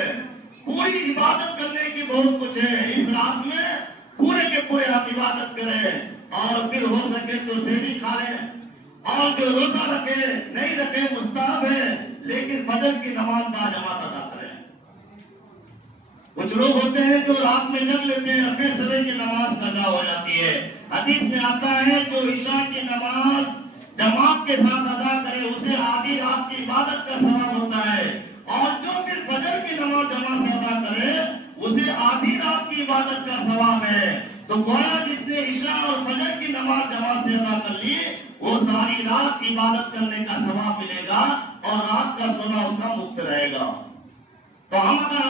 پوری عبادت کرنے کی بہت کچھ ہے اس رات میں، پورے کے پورے ہم عبادت کریں، اور پھر ہو سکے تو سحری کھا لیں، اور جو روزہ رکھے نہیں رکھے مستحب ہے، لیکن فجر کی نماز باجماعت ادا کریں۔ کچھ لوگ ہوتے ہیں جو رات میں جگ لیتے ہیں، پھر صبح کی نماز قضا ہو جاتی ہے۔ حدیث میں آتا ہے جو عشاء کی نماز جماعت کے ساتھ ادا کرے اسے آدھی رات کی عبادت کا ثواب ہوتا ہے، اور جو پھر فجر کی نماز جماعت سے ادا کرے اسے آدھی رات کی عبادت کا ثواب ہے۔ تو گویا جس نے عشاء اور فجر کی نماز جماعت سے ادا کر لی وہ ساری رات عبادت کرنے کا ثواب ملے گا اور رات کا سونا اس کا مفت رہے گا۔ تو ہم اگر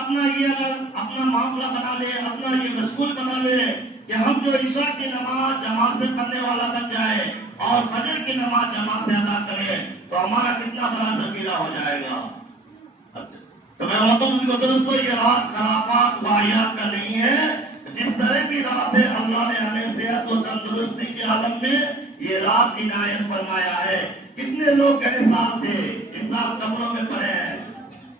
اپنا معاملہ بنا لے، اپنا یہ مشغول بنا لے کہ ہم جو عشاء کی نماز جماعت سے پڑھنے والا بن جائے اور فجر کی نماز جماعت سے ادا کرے تو ہمارا کتنا بڑا ذخیرہ ہو جائے گا۔ تو میں محترم دوستو، یہ رات خرافات واہیات کا نہیں ہے۔ جس طرح کی رات ہے اللہ نے ہمیں صحت و تندرستی کے عالم میں یہ رات عنایت فرمایا ہے۔ کتنے لوگ میرے ساتھ تھے اس سال قبروں میں پڑے ہیں،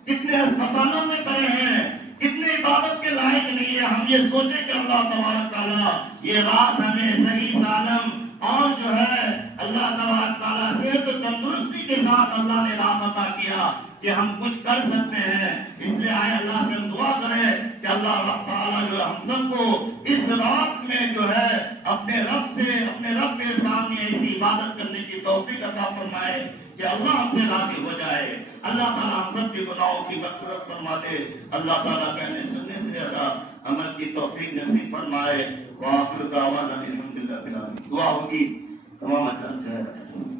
کتنے اسپتالوں میں پڑے ہیں، کتنے عبادت کے لائق نہیں ہے۔ ہم یہ سوچیں کہ اللہ تبارک تعالیٰ یہ رات ہمیں صحیح سالم اور جو ہے اللہ تبارک تعالیٰ صحت و تندرستی کے ساتھ اللہ نے رات عطا کیا کہ ہم کچھ کر سکتے ہیں۔ اس لیے آئے اللہ سے ہم دعا کریں کہ اللہ رب تعالیٰ جو ہم سب کو اس رات میں جو ہے اپنے رب کے سامنے ایسی عبادت کرنے کی توفیق عطا فرمائے کہ اللہ ہم سے راضی ہو جائے۔ اللہ تعالیٰ ہم سب کے گناہوں کی مغفرت فرما دے۔ اللہ تعالیٰ کہنے سننے سے زیادہ عمل کی توفیق نصیب فرمائے۔ وآخر دعوانا الحمدللہ رب العالمین۔ دعا ہوگی تمام حضرات جو ہے